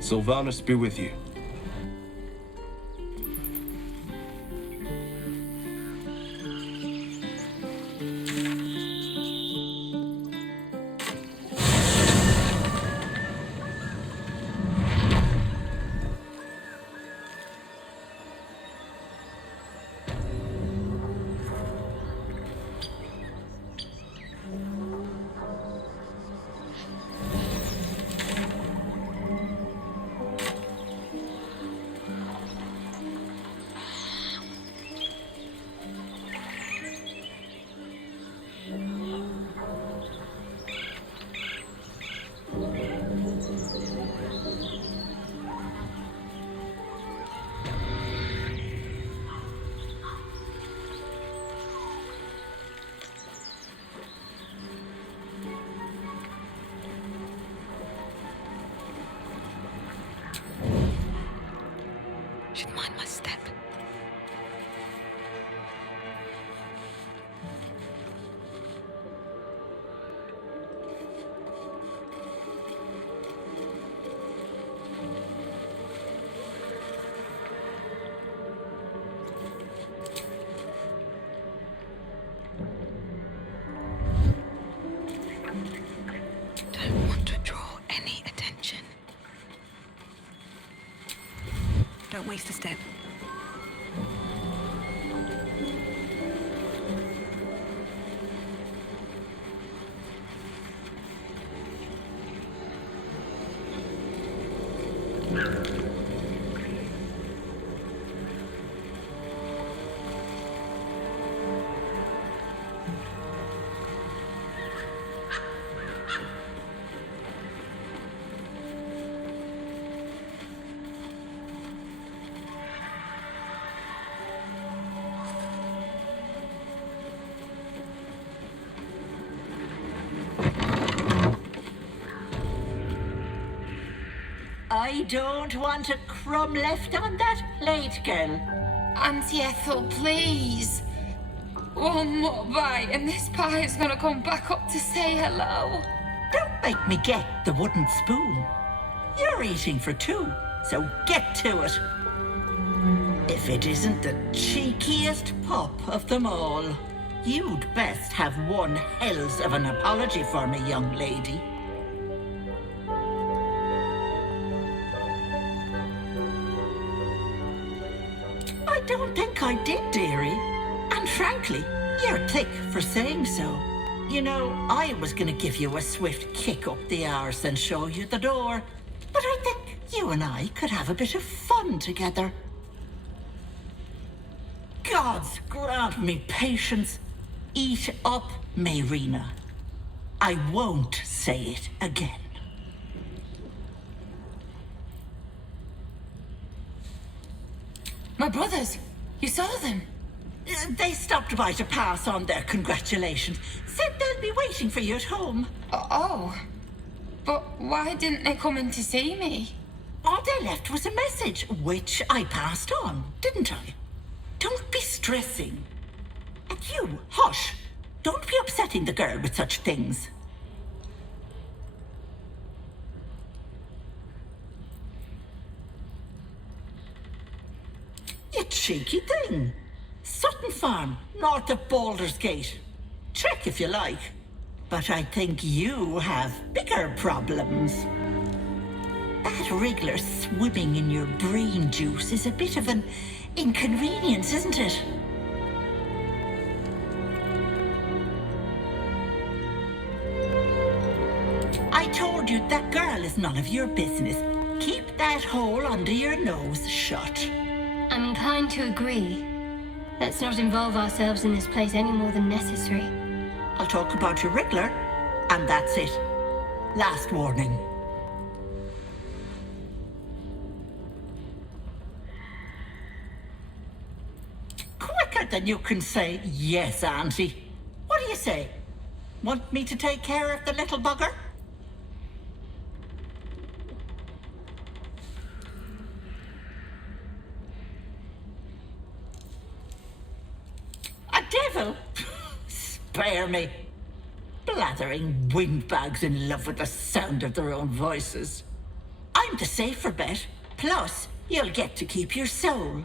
Sylvanus be with you. Don't waste a step. I don't want a crumb left on that plate, Gale. Auntie Ethel, please. One more bite and this pie is gonna come back up to say hello. Don't make me get the wooden spoon. You're eating for two, so get to it. If it isn't the cheekiest pup of them all, you'd best have one hells of an apology for me, young lady. I don't think I did, dearie. And frankly, you're thick for saying so. You know, I was gonna give you a swift kick up the arse and show you the door. But I think you and I could have a bit of fun together. Gods grant me patience. Eat up, Mayrina. I won't say it again. My brothers, you saw them? They stopped by to pass on their congratulations. Said they'll be waiting for you at home. Oh, but why didn't they come in to see me? All they left was a message, which I passed on, didn't I? Don't be stressing. And you, hush. Don't be upsetting the girl with such things. You cheeky thing. Sutton Farm, north of Baldursgate. Trek if you like. But I think you have bigger problems. That wriggler swimming in your brain juice is a bit of an inconvenience, isn't it? I told you that girl is none of your business. Keep that hole under your nose shut. I'm inclined to agree. Let's not involve ourselves in this place any more than necessary. I'll talk about your wriggler, and that's it. Last warning. Quicker than you can say yes, Auntie. What do you say? Want me to take care of the little bugger? A devil? Spare me. Blathering windbags in love with the sound of their own voices. I'm the safer bet. Plus, you'll get to keep your soul.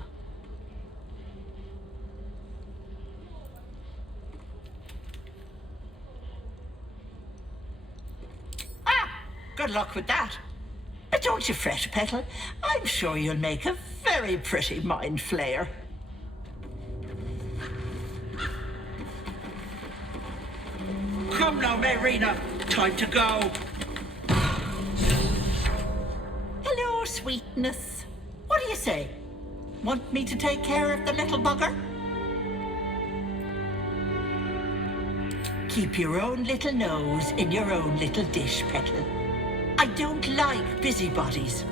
Good luck with that. But don't you fret, Petal. I'm sure you'll make a very pretty mind flayer. Come now, Mayrina. Time to go. Hello, sweetness. What do you say? Want me to take care of the little bugger? Keep your own little nose in your own little dish, Petal. I don't like busybodies.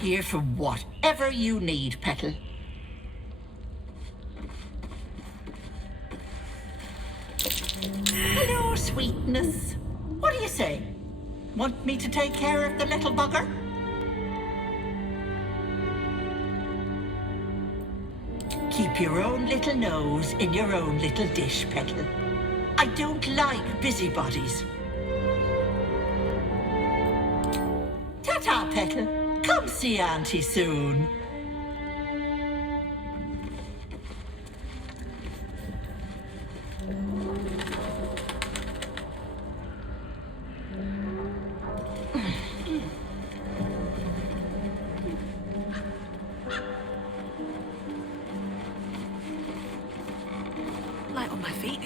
Here for whatever you need, Petal. Hello, sweetness. What do you say? Want me to take care of the little bugger? Keep your own little nose in your own little dish, Petal. I don't like busybodies. Ta-ta, Petal. Come see Auntie soon. Light on my feet.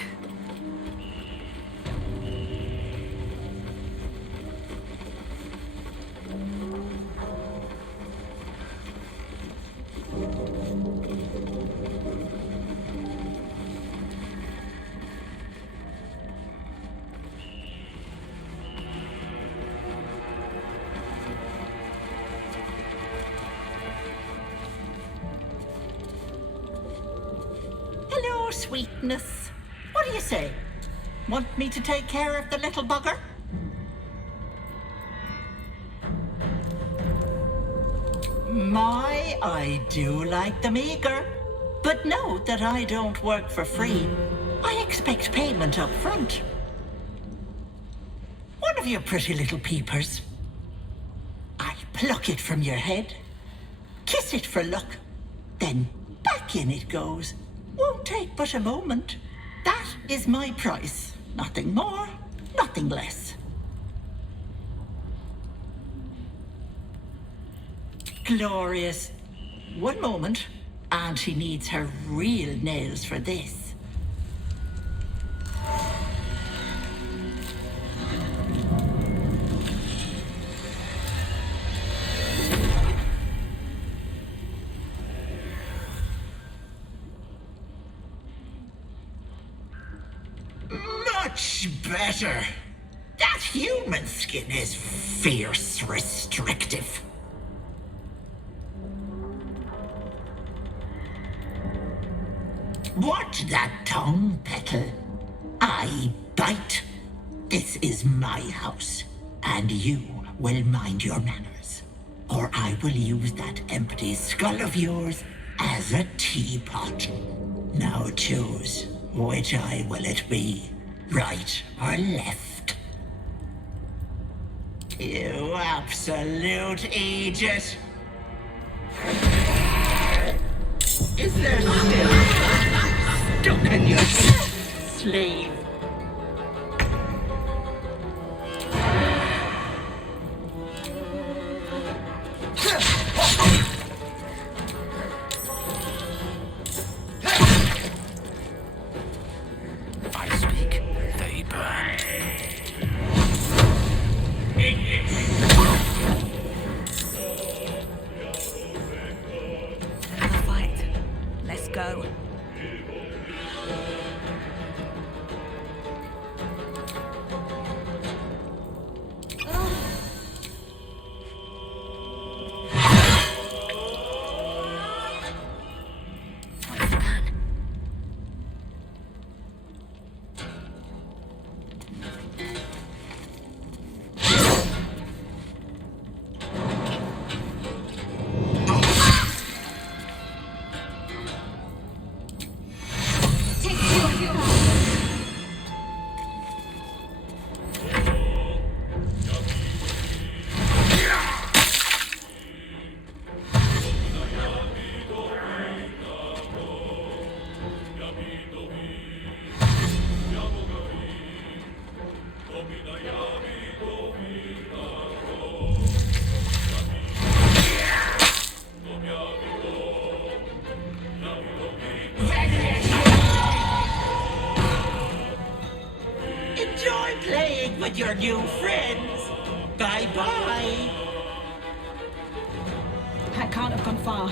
Hello, sweetness. What do you say? Want me to take care of the little bugger? My, I do like them eager. But note that I don't work for free. I expect payment up front. One of your pretty little peepers. I pluck it from your head, kiss it for luck, then back in it goes. Won't take but a moment. That is my price. Nothing more, nothing less. Glorious. One moment. Auntie needs her real nails for this. Much better. That human skin is fierce restrictive. Watch that tongue, Petal. I bite. This is my house, and you will mind your manners, or I will use that empty skull of yours as a teapot. Now choose, which eye will it be, right or left? You absolute idiot! Is there still stuck in your sleeve? I speak, they burn. Have a fight. Let's go. Enjoy playing with your new friends. Bye-bye. That can't have gone far.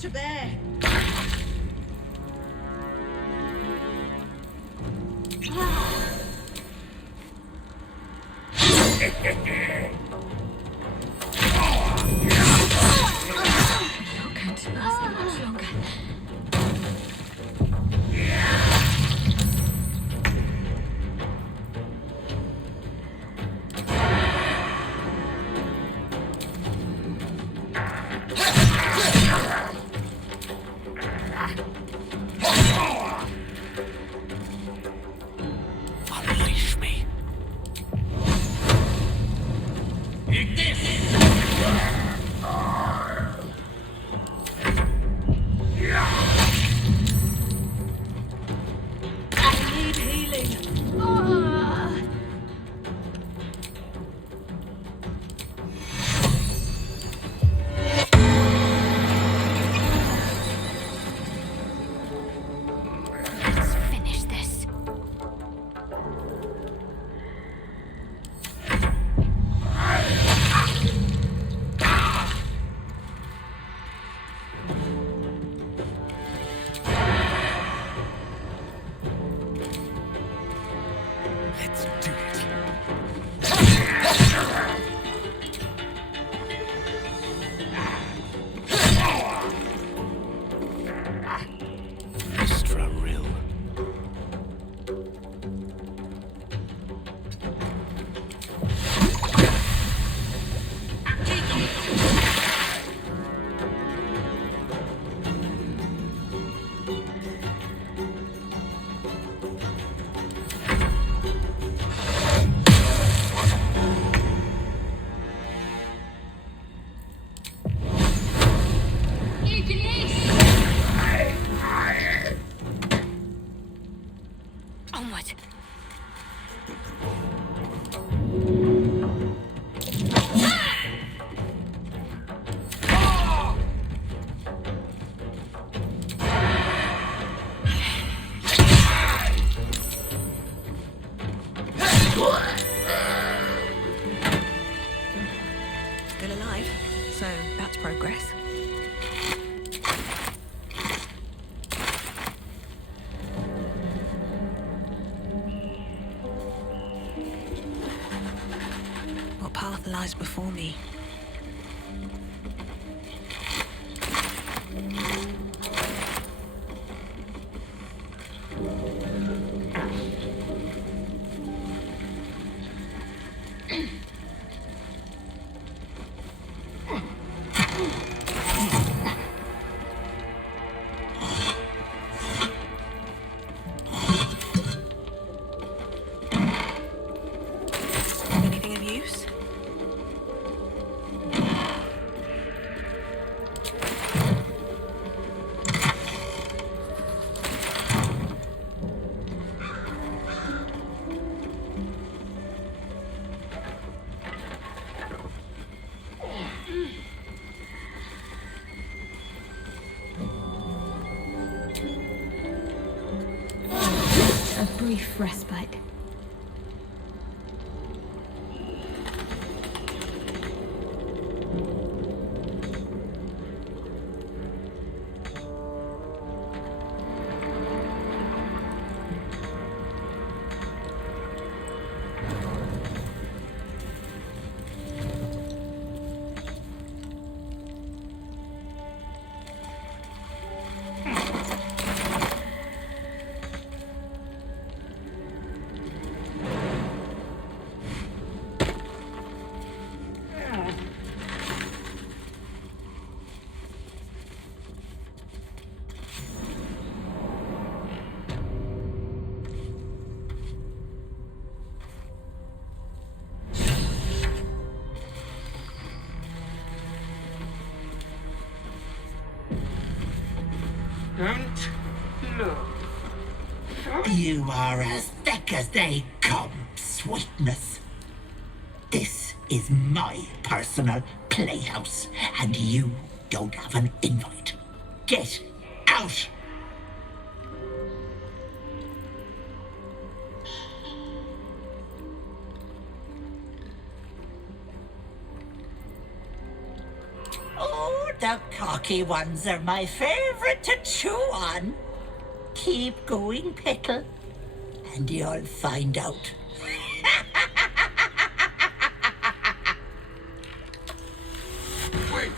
To bear. lies before me. Anything of use? A brief respite. Don't look. You are as thick as they come, sweetness. This is my personal playhouse, and you don't have an invite. Get out! Oh, the cocky ones are my favorite to chew on. Keep going, Pickle, and you'll find out. Wait!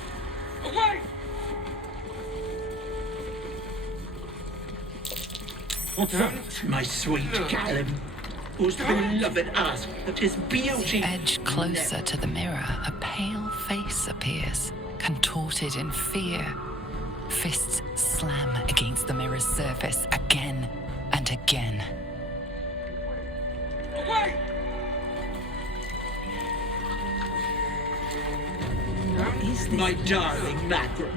Away! What's that? My sweet Callum, whose beloved asked that his beauty... Edge closer to the mirror, a pale face appears, contorted in fear. Fists slam against the mirror's surface again and again. Away! My darling Madron.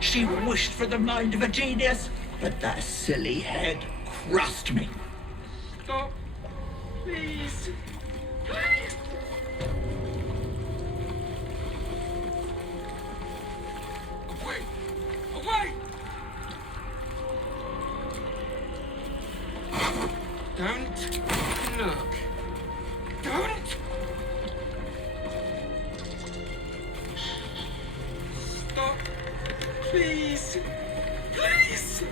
She wished for the mind of a genius, but that silly head crossed me. Stop. Please. Please. Away. Away. Don't look. Don't. Stop. Please. Please.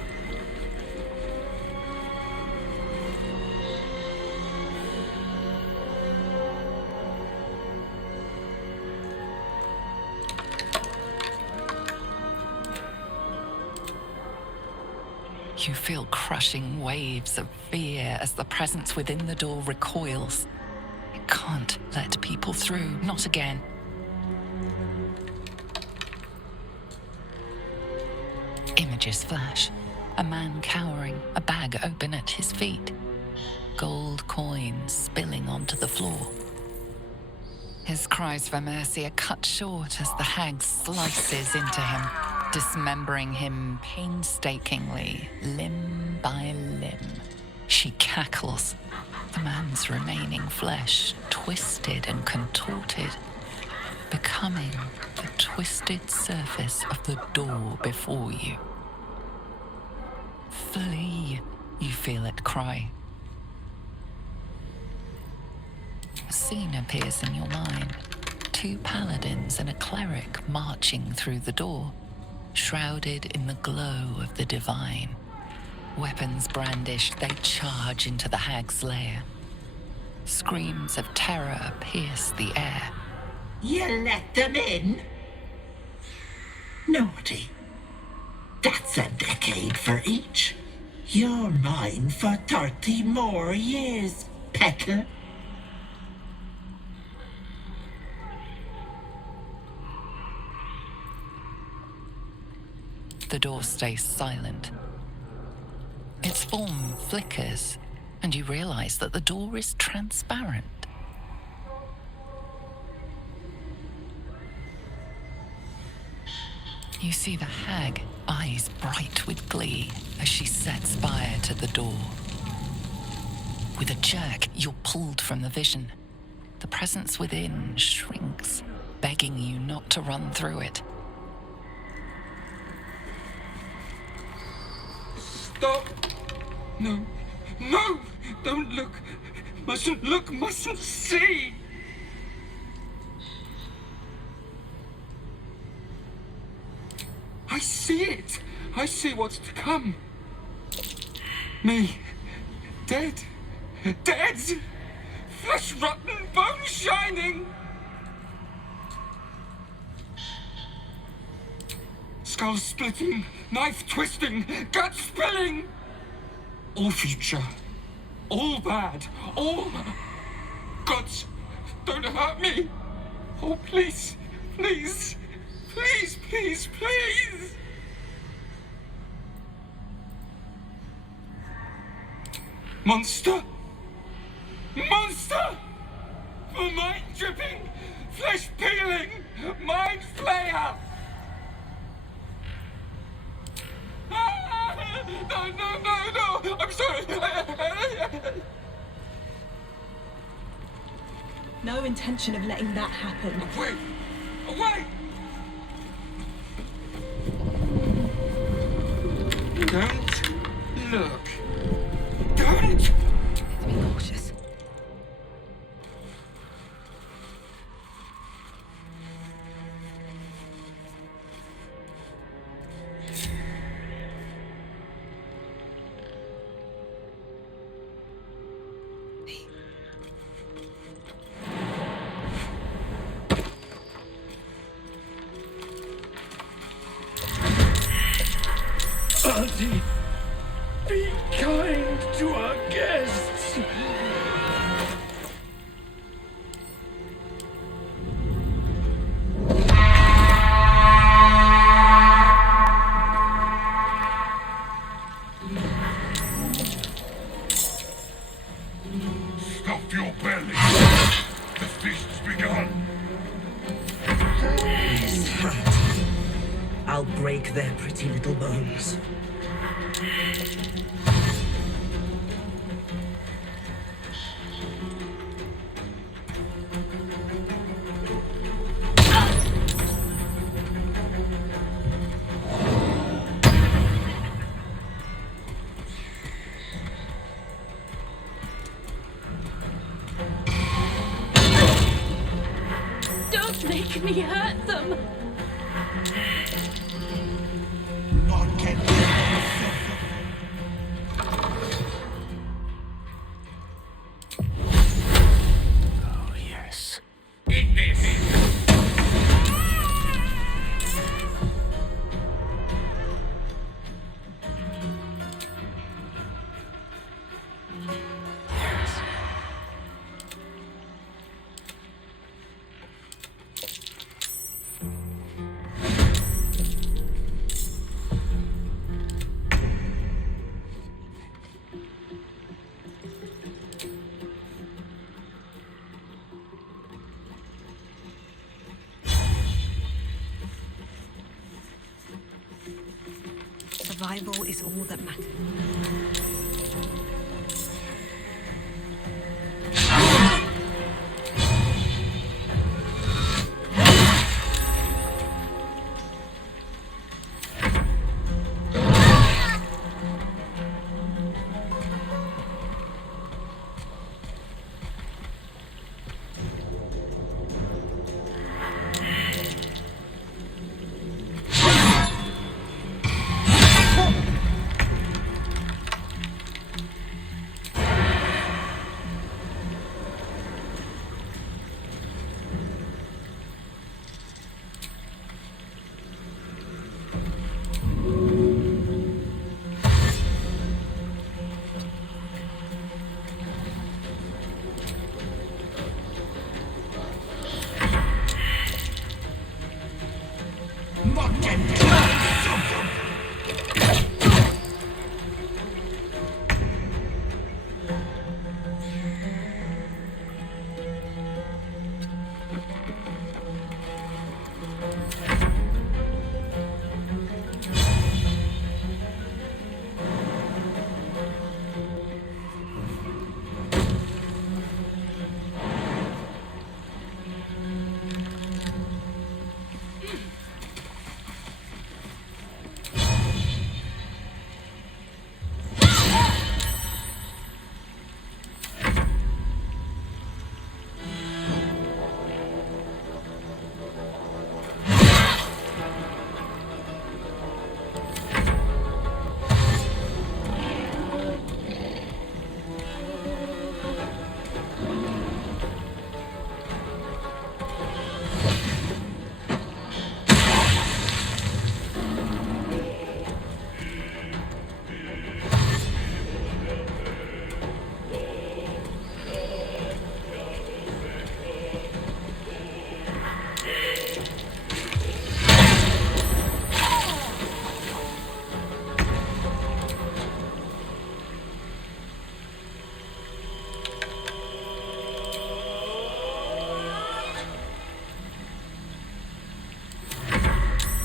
You feel crushing waves of fear as the presence within the door recoils. You can't let people through, not again. Images flash. A man cowering, a bag open at his feet. Gold coins spilling onto the floor. His cries for mercy are cut short as the hag slices into him, dismembering him painstakingly, limb by limb. She cackles, the man's remaining flesh twisted and contorted, becoming the twisted surface of the door before you. Flee, you feel it cry. A scene appears in your mind. 2 paladins and a cleric marching through the door, shrouded in the glow of the divine. Weapons brandished, they charge into the hag's lair. Screams of terror pierce the air. You let them in? Naughty. That's a decade for each. You're mine for 30 more years, Peckle. The door stays silent. Its form flickers, and you realize that the door is transparent. You see the hag, eyes bright with glee, as she sets fire to the door. With a jerk, you're pulled from the vision. The presence within shrinks, begging you not to run through it. Stop! No. No! Don't look! Mustn't look, mustn't see! I see it! I see what's to come. Me. Dead. Dead! Flesh rotten, bone shining! Skull splitting, knife twisting, gut spilling! All future. All bad. All... Gods, don't hurt me! Oh, please, please, please, please, please! Monster! Monster! Mind dripping, flesh peeling, mind flayer! No intention of letting that happen. Wait! Away! Don't look. Don't! Be cautious. Auntie, be kind to our guests. Stuff your belly. The feast's begun. This rat. I'll break their pretty little bones. Don't make me hurt them! Oh, yes. Eat this. Survival is all that matters.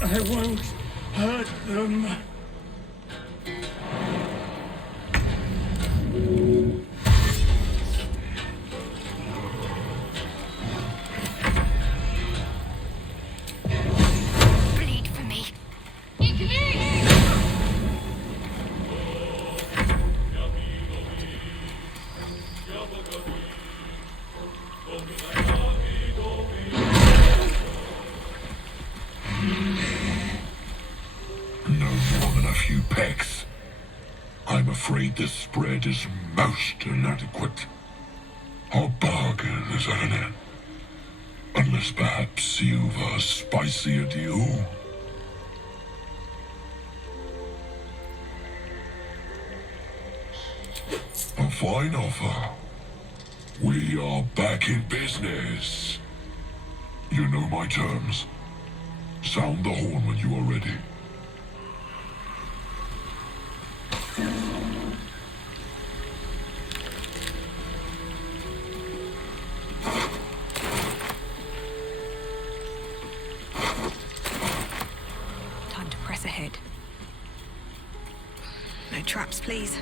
I won't hurt them. few pecks. I'm afraid the spread is most inadequate. Our bargain is at an end. Unless perhaps you've a spicier deal? A fine offer. We are back in business. You know my terms. Sound the horn when you are ready. Time to press ahead. No traps, please.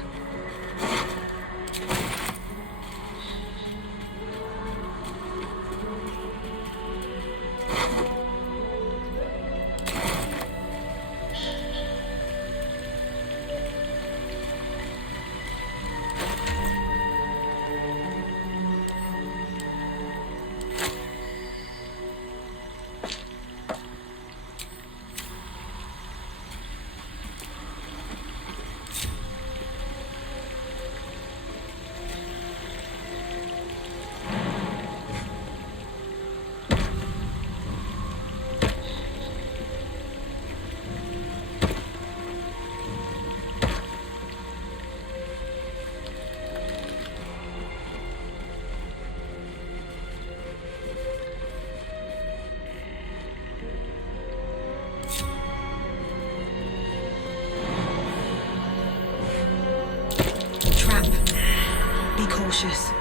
Be cautious.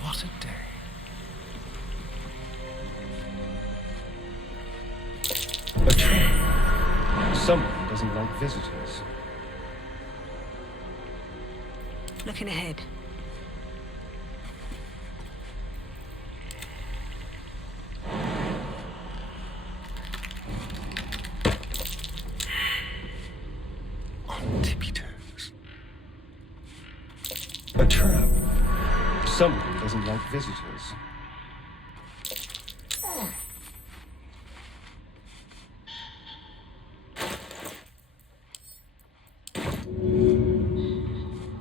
What a day. A trap. Someone doesn't like visitors. Looking ahead. On tippy toes. A trap. Someone doesn't like visitors.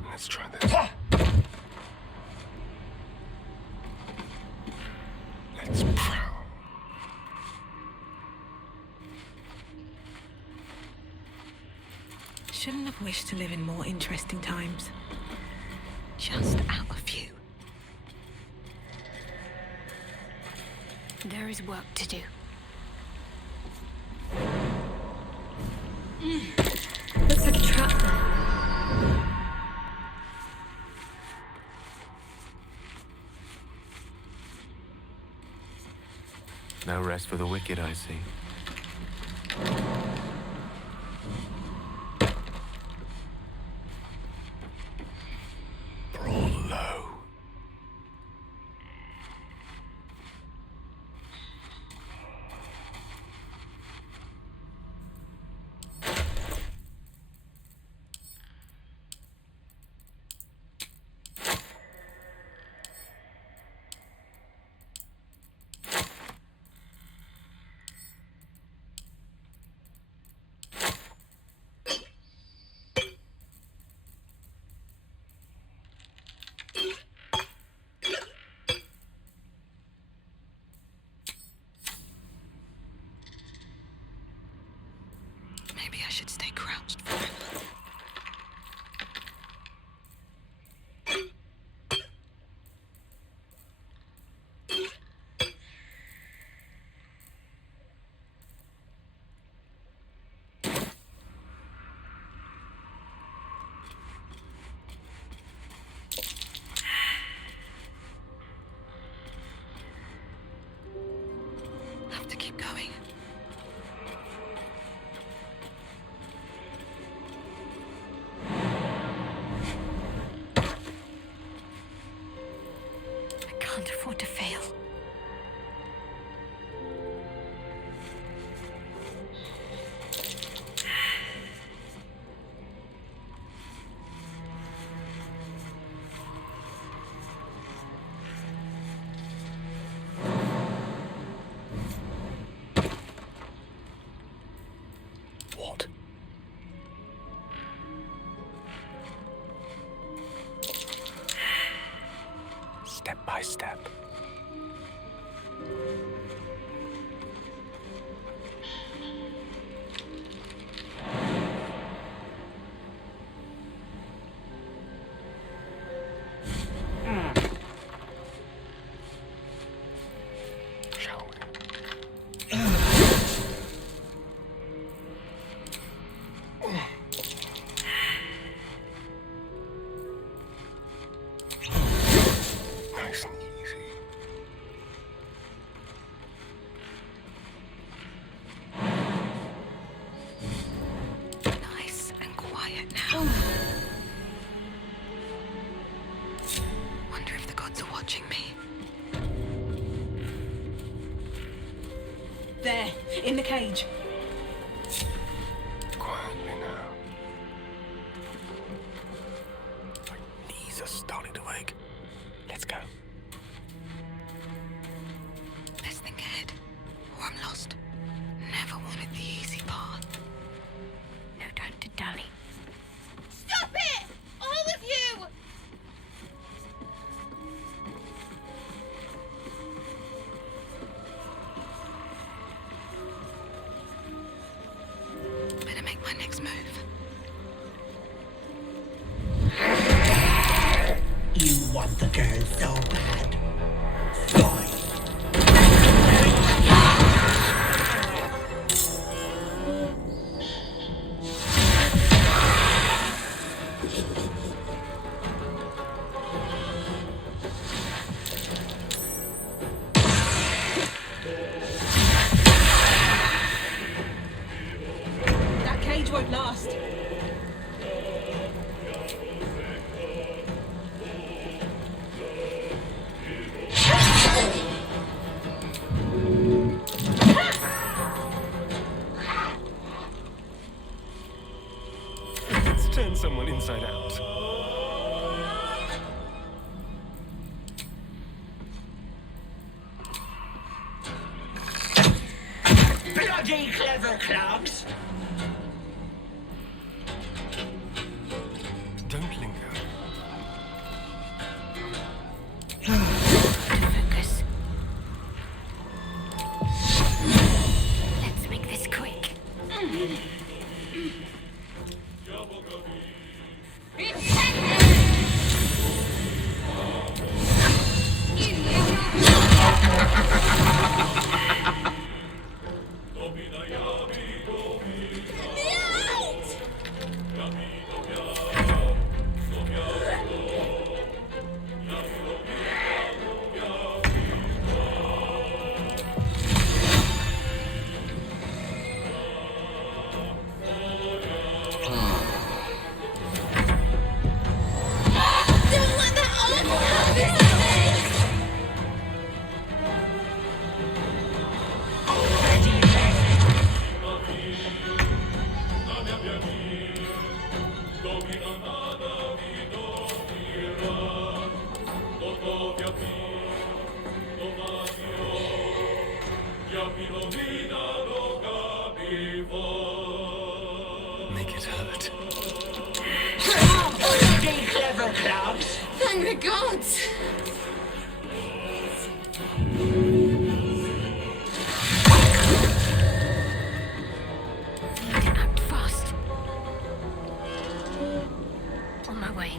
Let's try this. Let's prowl. Shouldn't have wished to live in more interesting times. Just out a few. There is work to do. Looks like a trap there. No rest for the wicked, I see. Brawl low. Maybe I should stay crouched forever. Have to keep going. There, in the cage. Quietly now. My knees are starting to ache. Let's go. Let's think ahead, or I'm lost. Never wanted the easy path. No time to dally. Stop it! All of you! Better make my next move. You want the girl so bad. Fine. That cage won't last. Let's turn someone inside out. Bloody clever clubs! Don't linger. Focus. Let's make this quick. Make it hurt. Bloody clever clubs! Thank the gods! Need to act fast. On my way.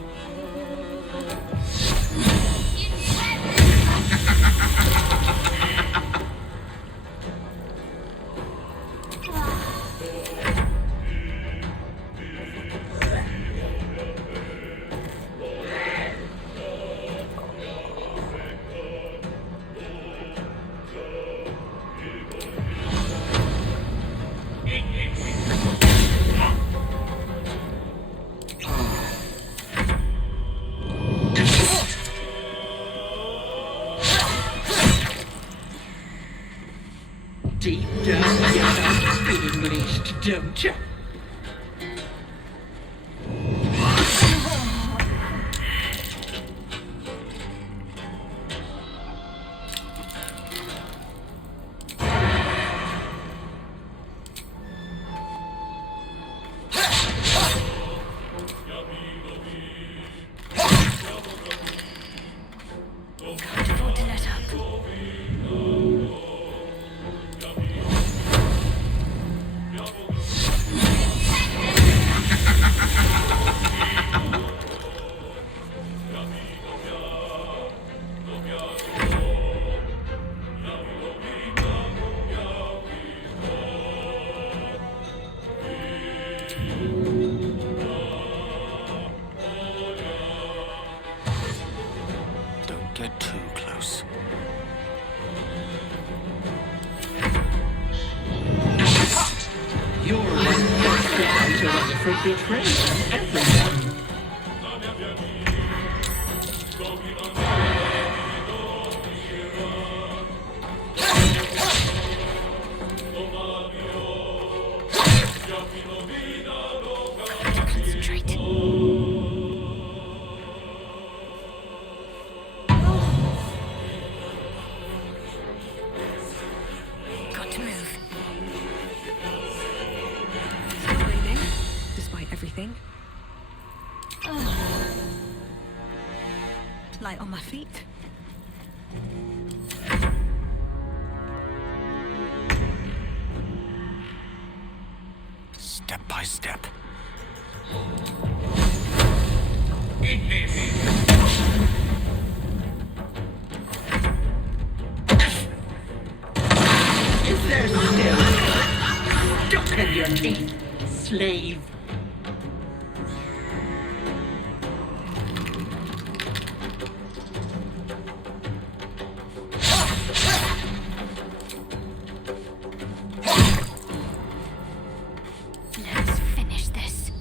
Deep down, you know, feeling released, don't you? Can't afford to let up. Don't get too close. You're one not to run from betraying everyone. light on my feet. Step by step. Is there still stuck in your teeth, slave? Let's finish this.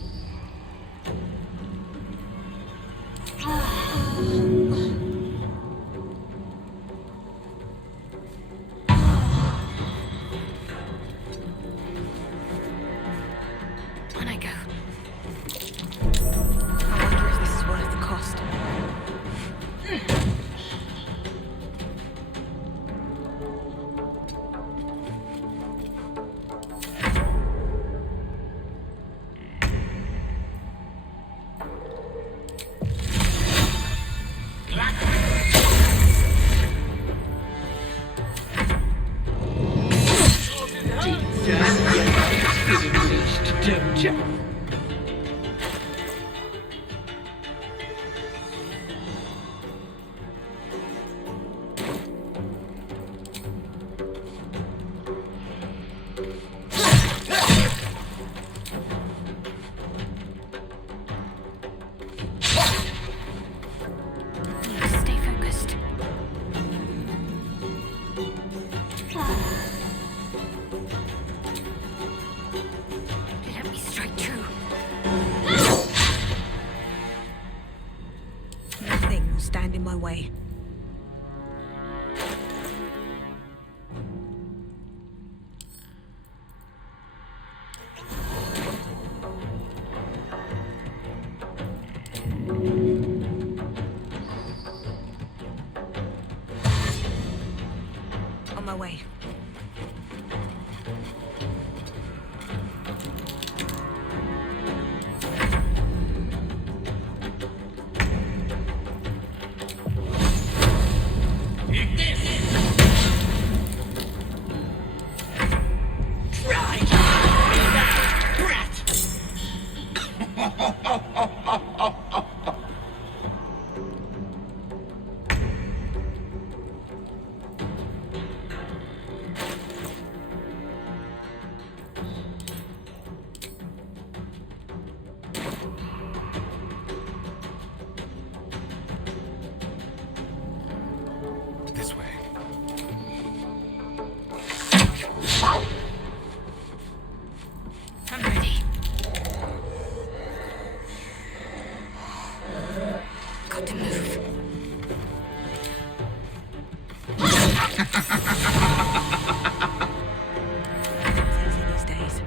On I go. I wonder if this is worth the cost. Don't you? Stay focused. Let me strike true. Nothing will stand in my way. On my way. This way. I'm ready. Got to move. It's easy these days.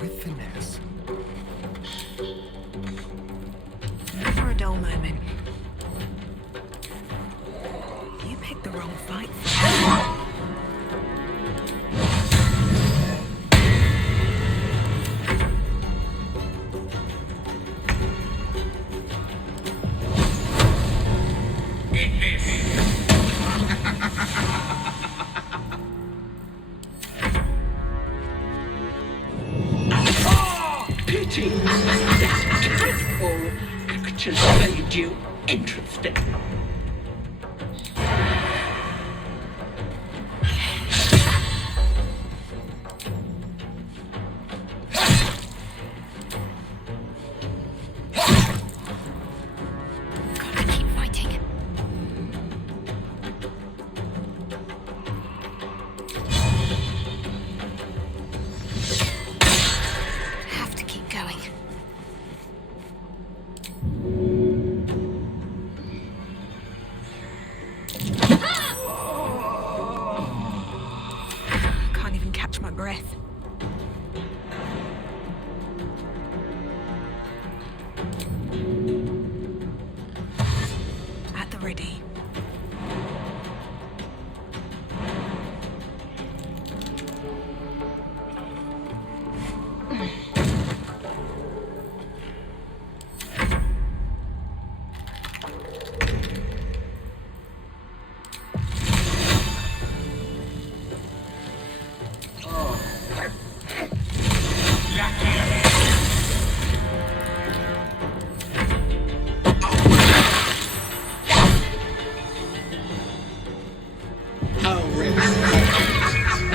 With finesse. Never a dull moment. You picked the wrong fight. Pity that dreadful actually made you interesting. Gotta keep fighting. Have to keep going. Can't even catch my breath. At the ready.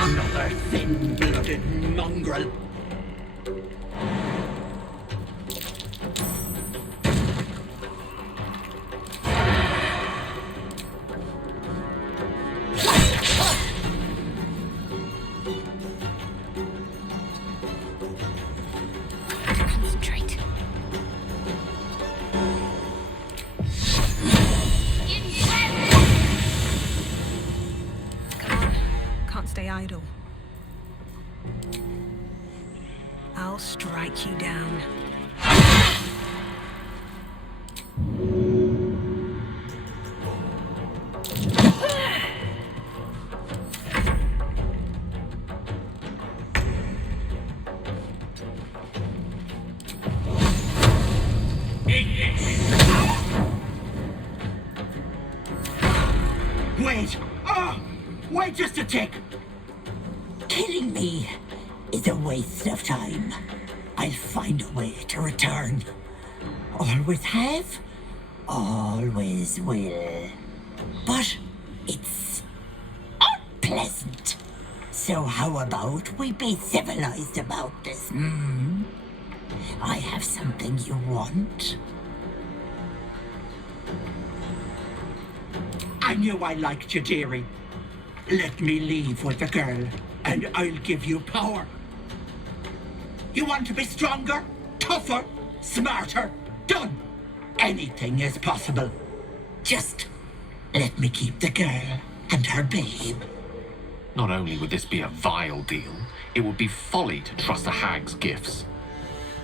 Another thin-blooded mongrel. Concentrate. Can't stay idle. I'll strike you down. Wait! Wait just a tick! Killing me is a waste of time. I'll find a way to return. Always have, always will. But it's unpleasant. So how about we be civilized about this, hmm? I have something you want. I knew I liked you, dearie. Let me leave with the girl, and I'll give you power. You want to be stronger, tougher, smarter? Done. Anything is possible. Just let me keep the girl and her babe. Not only would this be a vile deal, it would be folly to trust a hag's gifts.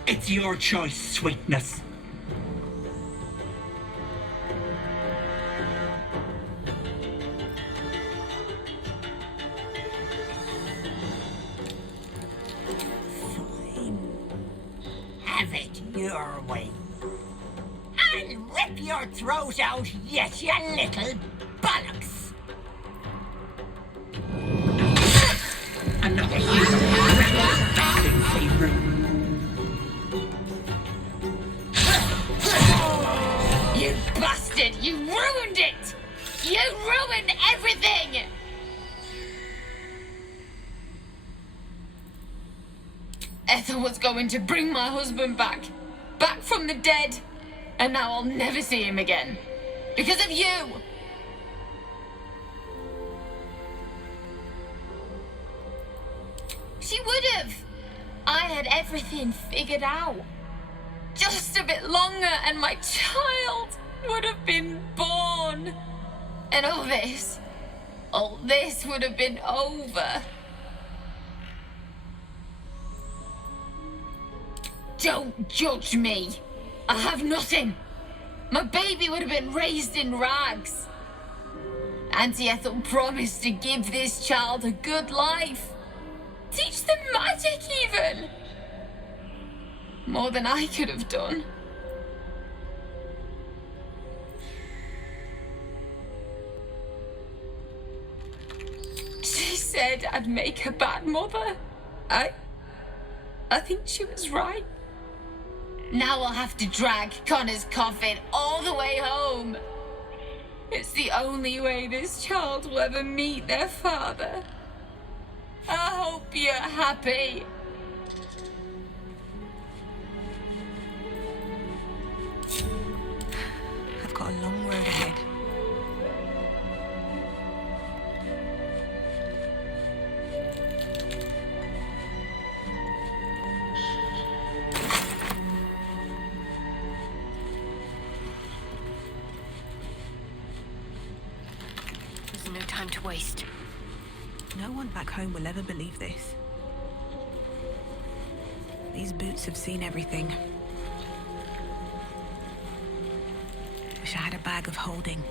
It's your choice, sweetness. Have it your way. I'll rip your throat out yet, you little bollocks. Another fasting favorite. You bastard! You ruined it! You ruined everything! Ethel was going to bring my husband back from the dead, and now I'll never see him again. Because of you! She would have. I had everything figured out. Just a bit longer and my child would have been born. And all this would have been over. Don't judge me. I have nothing. My baby would have been raised in rags. Auntie Ethel promised to give this child a good life. Teach them magic even. More than I could have done. She said I'd make a bad mother. I think she was right. Now I'll have to drag Connor's coffin all the way home. It's the only way this child will ever meet their father. I hope you're happy. I've got a long road ahead. There's no time to waste. No one back home will ever believe this. These boots have seen everything. Wish I had a bag of holding.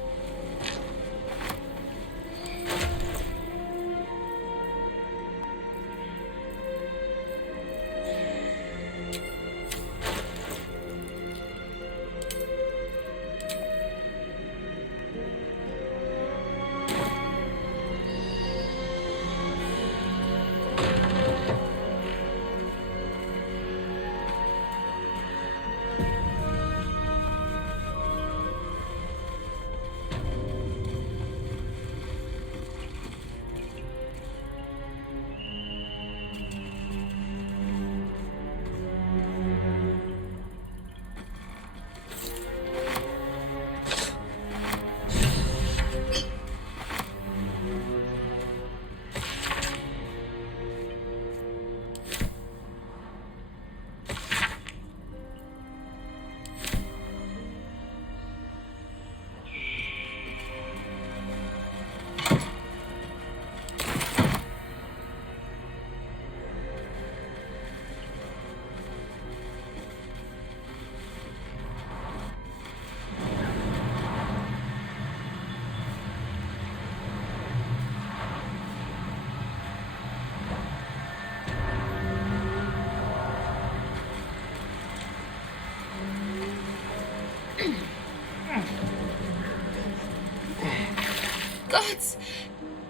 Gods,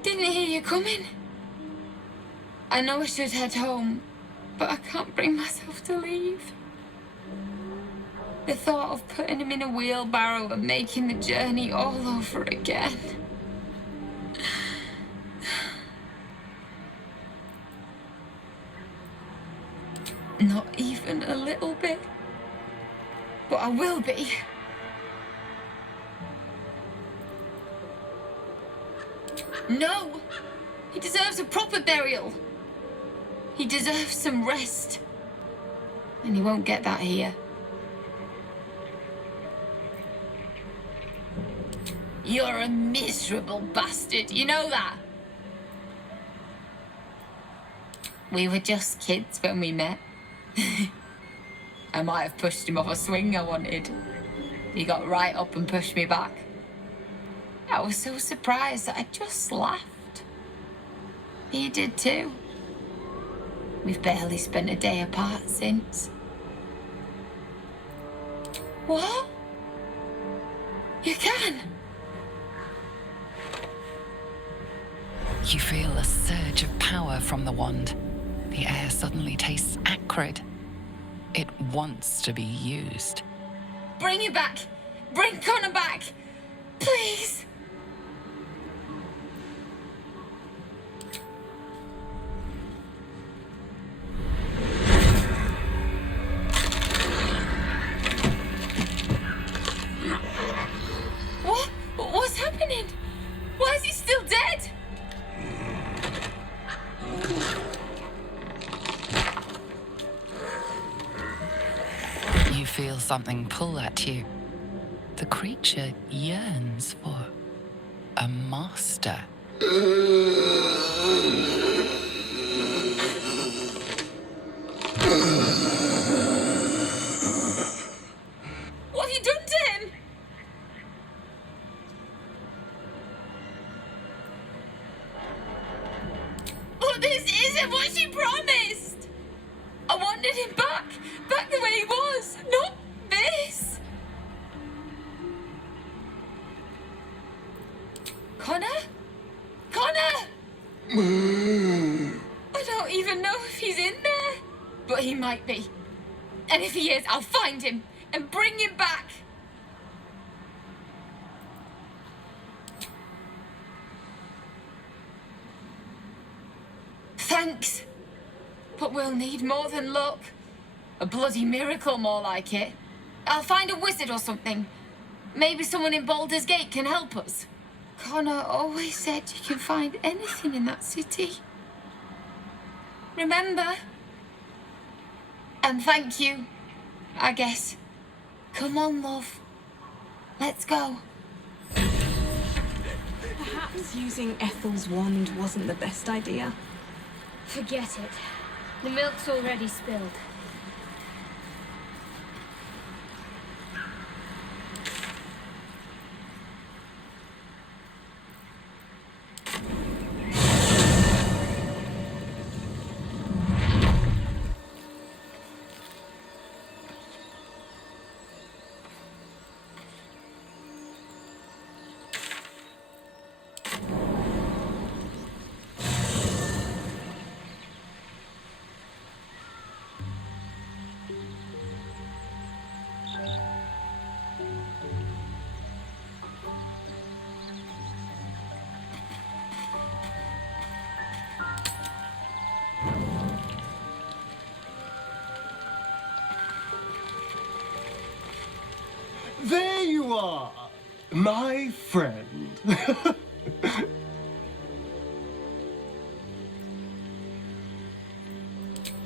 didn't hear you coming. I know I should head home, but I can't bring myself to leave. The thought of putting him in a wheelbarrow and making the journey all over again. Not even a little bit. But I will be. No! He deserves a proper burial. He deserves some rest. And he won't get that here. You're a miserable bastard, you know that? We were just kids when we met. I might have pushed him off a swing I wanted. He got right up and pushed me back. I was so surprised that I just laughed. He did too. We've barely spent a day apart since. What? You can? You feel a surge of power from the wand. The air suddenly tastes acrid. It wants to be used. Bring it back! Bring Connor back! Please! What? What's happening? Why is he still dead? You feel something pull at you. The creature yearns for a master. What have you done to him? But this isn't what she promised. I wanted him back the way he was, not this. Connor? I don't even know if he's in there, but he might be. And if he is, I'll find him and bring him back. Thanks. But we'll need more than luck. A bloody miracle, more like it. I'll find a wizard or something. Maybe someone in Baldursgate can help us. Connor always said you can find anything in that city. Remember? And thank you, I guess. Come on, love. Let's go. Perhaps using Ethel's wand wasn't the best idea. Forget it. The milk's already spilled. There you are, my friend.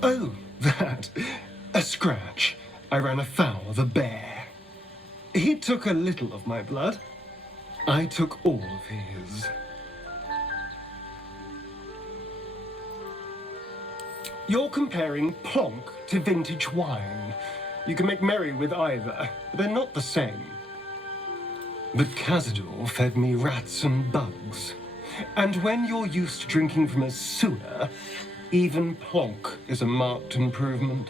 Oh, that. A scratch. I ran afoul of a bear. He took a little of my blood. I took all of his. You're comparing plonk to vintage wine. You can make merry with either, but they're not the same. But Cazador fed me rats and bugs. And when you're used to drinking from a sewer, even plonk is a marked improvement.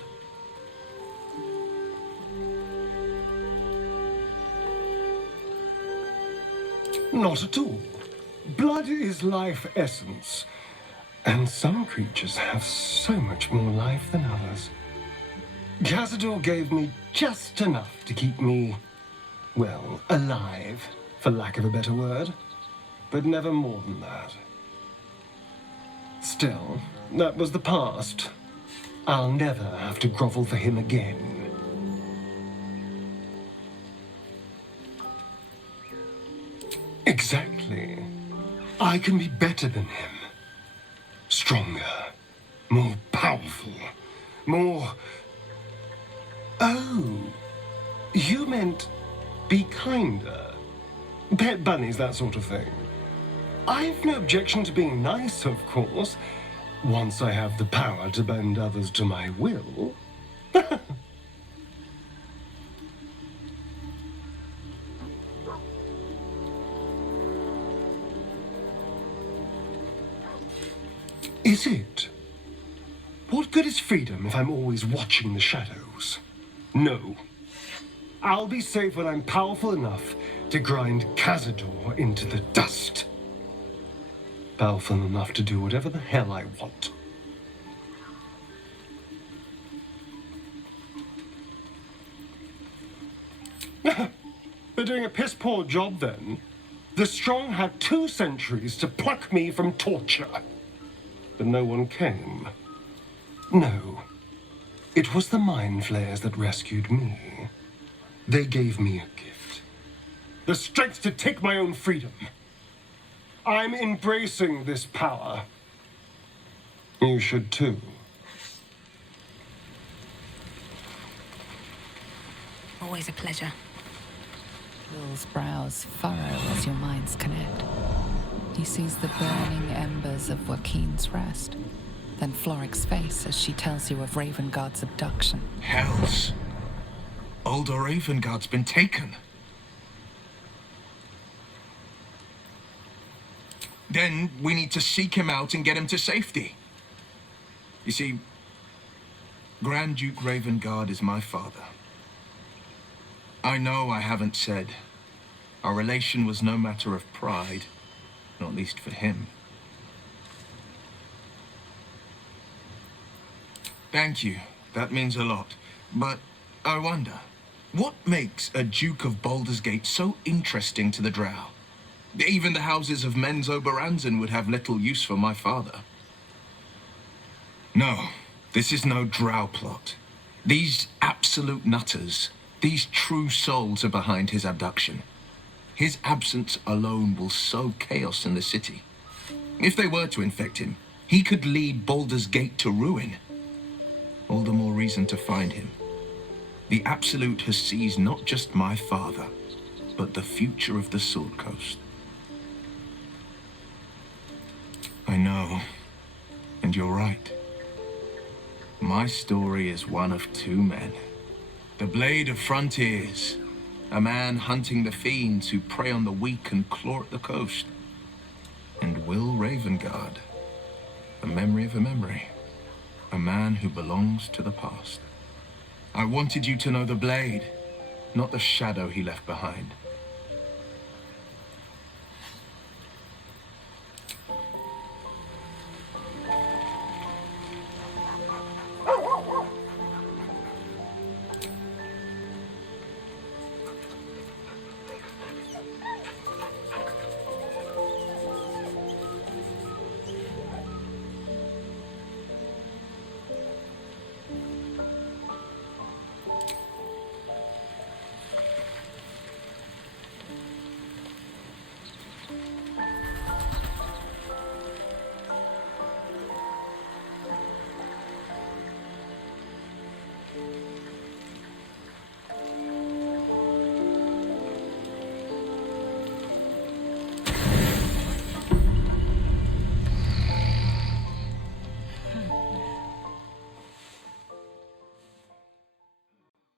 Not at all. Blood is life essence. And some creatures have so much more life than others. Cazador gave me just enough to keep me, well, alive, for lack of a better word. But never more than that. Still, that was the past. I'll never have to grovel for him again. Exactly. I can be better than him. Stronger. More powerful. More... Oh, you meant be kinder. Pet bunnies, that sort of thing. I've no objection to being nice, of course, once I have the power to bend others to my will. Is it? What good is freedom if I'm always watching the shadows? No. I'll be safe when I'm powerful enough to grind Cazador into the dust. Powerful enough to do whatever the hell I want. They're doing a piss-poor job then. The strong had 2 centuries to pluck me from torture. But no one came. No. It was the mind flayers that rescued me. They gave me a gift. The strength to take my own freedom. I'm embracing this power. You should too. Always a pleasure. Will's brows furrow as your minds connect. He sees the burning embers of Waukeen's rest, then Floric's face as she tells you of Ravengard's abduction. Hells! Older Ravengard's been taken. Then we need to seek him out and get him to safety. You see, Grand Duke Ravengard is my father. I know I haven't said. Our relation was no matter of pride, not least for him. Thank you. That means a lot. But I wonder, what makes a Duke of Baldursgate so interesting to the Drow? Even the houses of Men's Oberanzen would have little use for my father. No, this is no Drow plot. These absolute nutters, these true souls are behind his abduction. His absence alone will sow chaos in the city. If they were to infect him, he could lead Baldursgate to ruin. All the more reason to find him. The Absolute has seized not just my father, but the future of the Sword Coast. I know, and you're right. My story is one of two men. The Blade of Frontiers, a man hunting the fiends who prey on the weak and claw at the coast. And Will Ravengard, the memory of a memory, a man who belongs to the past. I wanted you to know the Blade, not the shadow he left behind.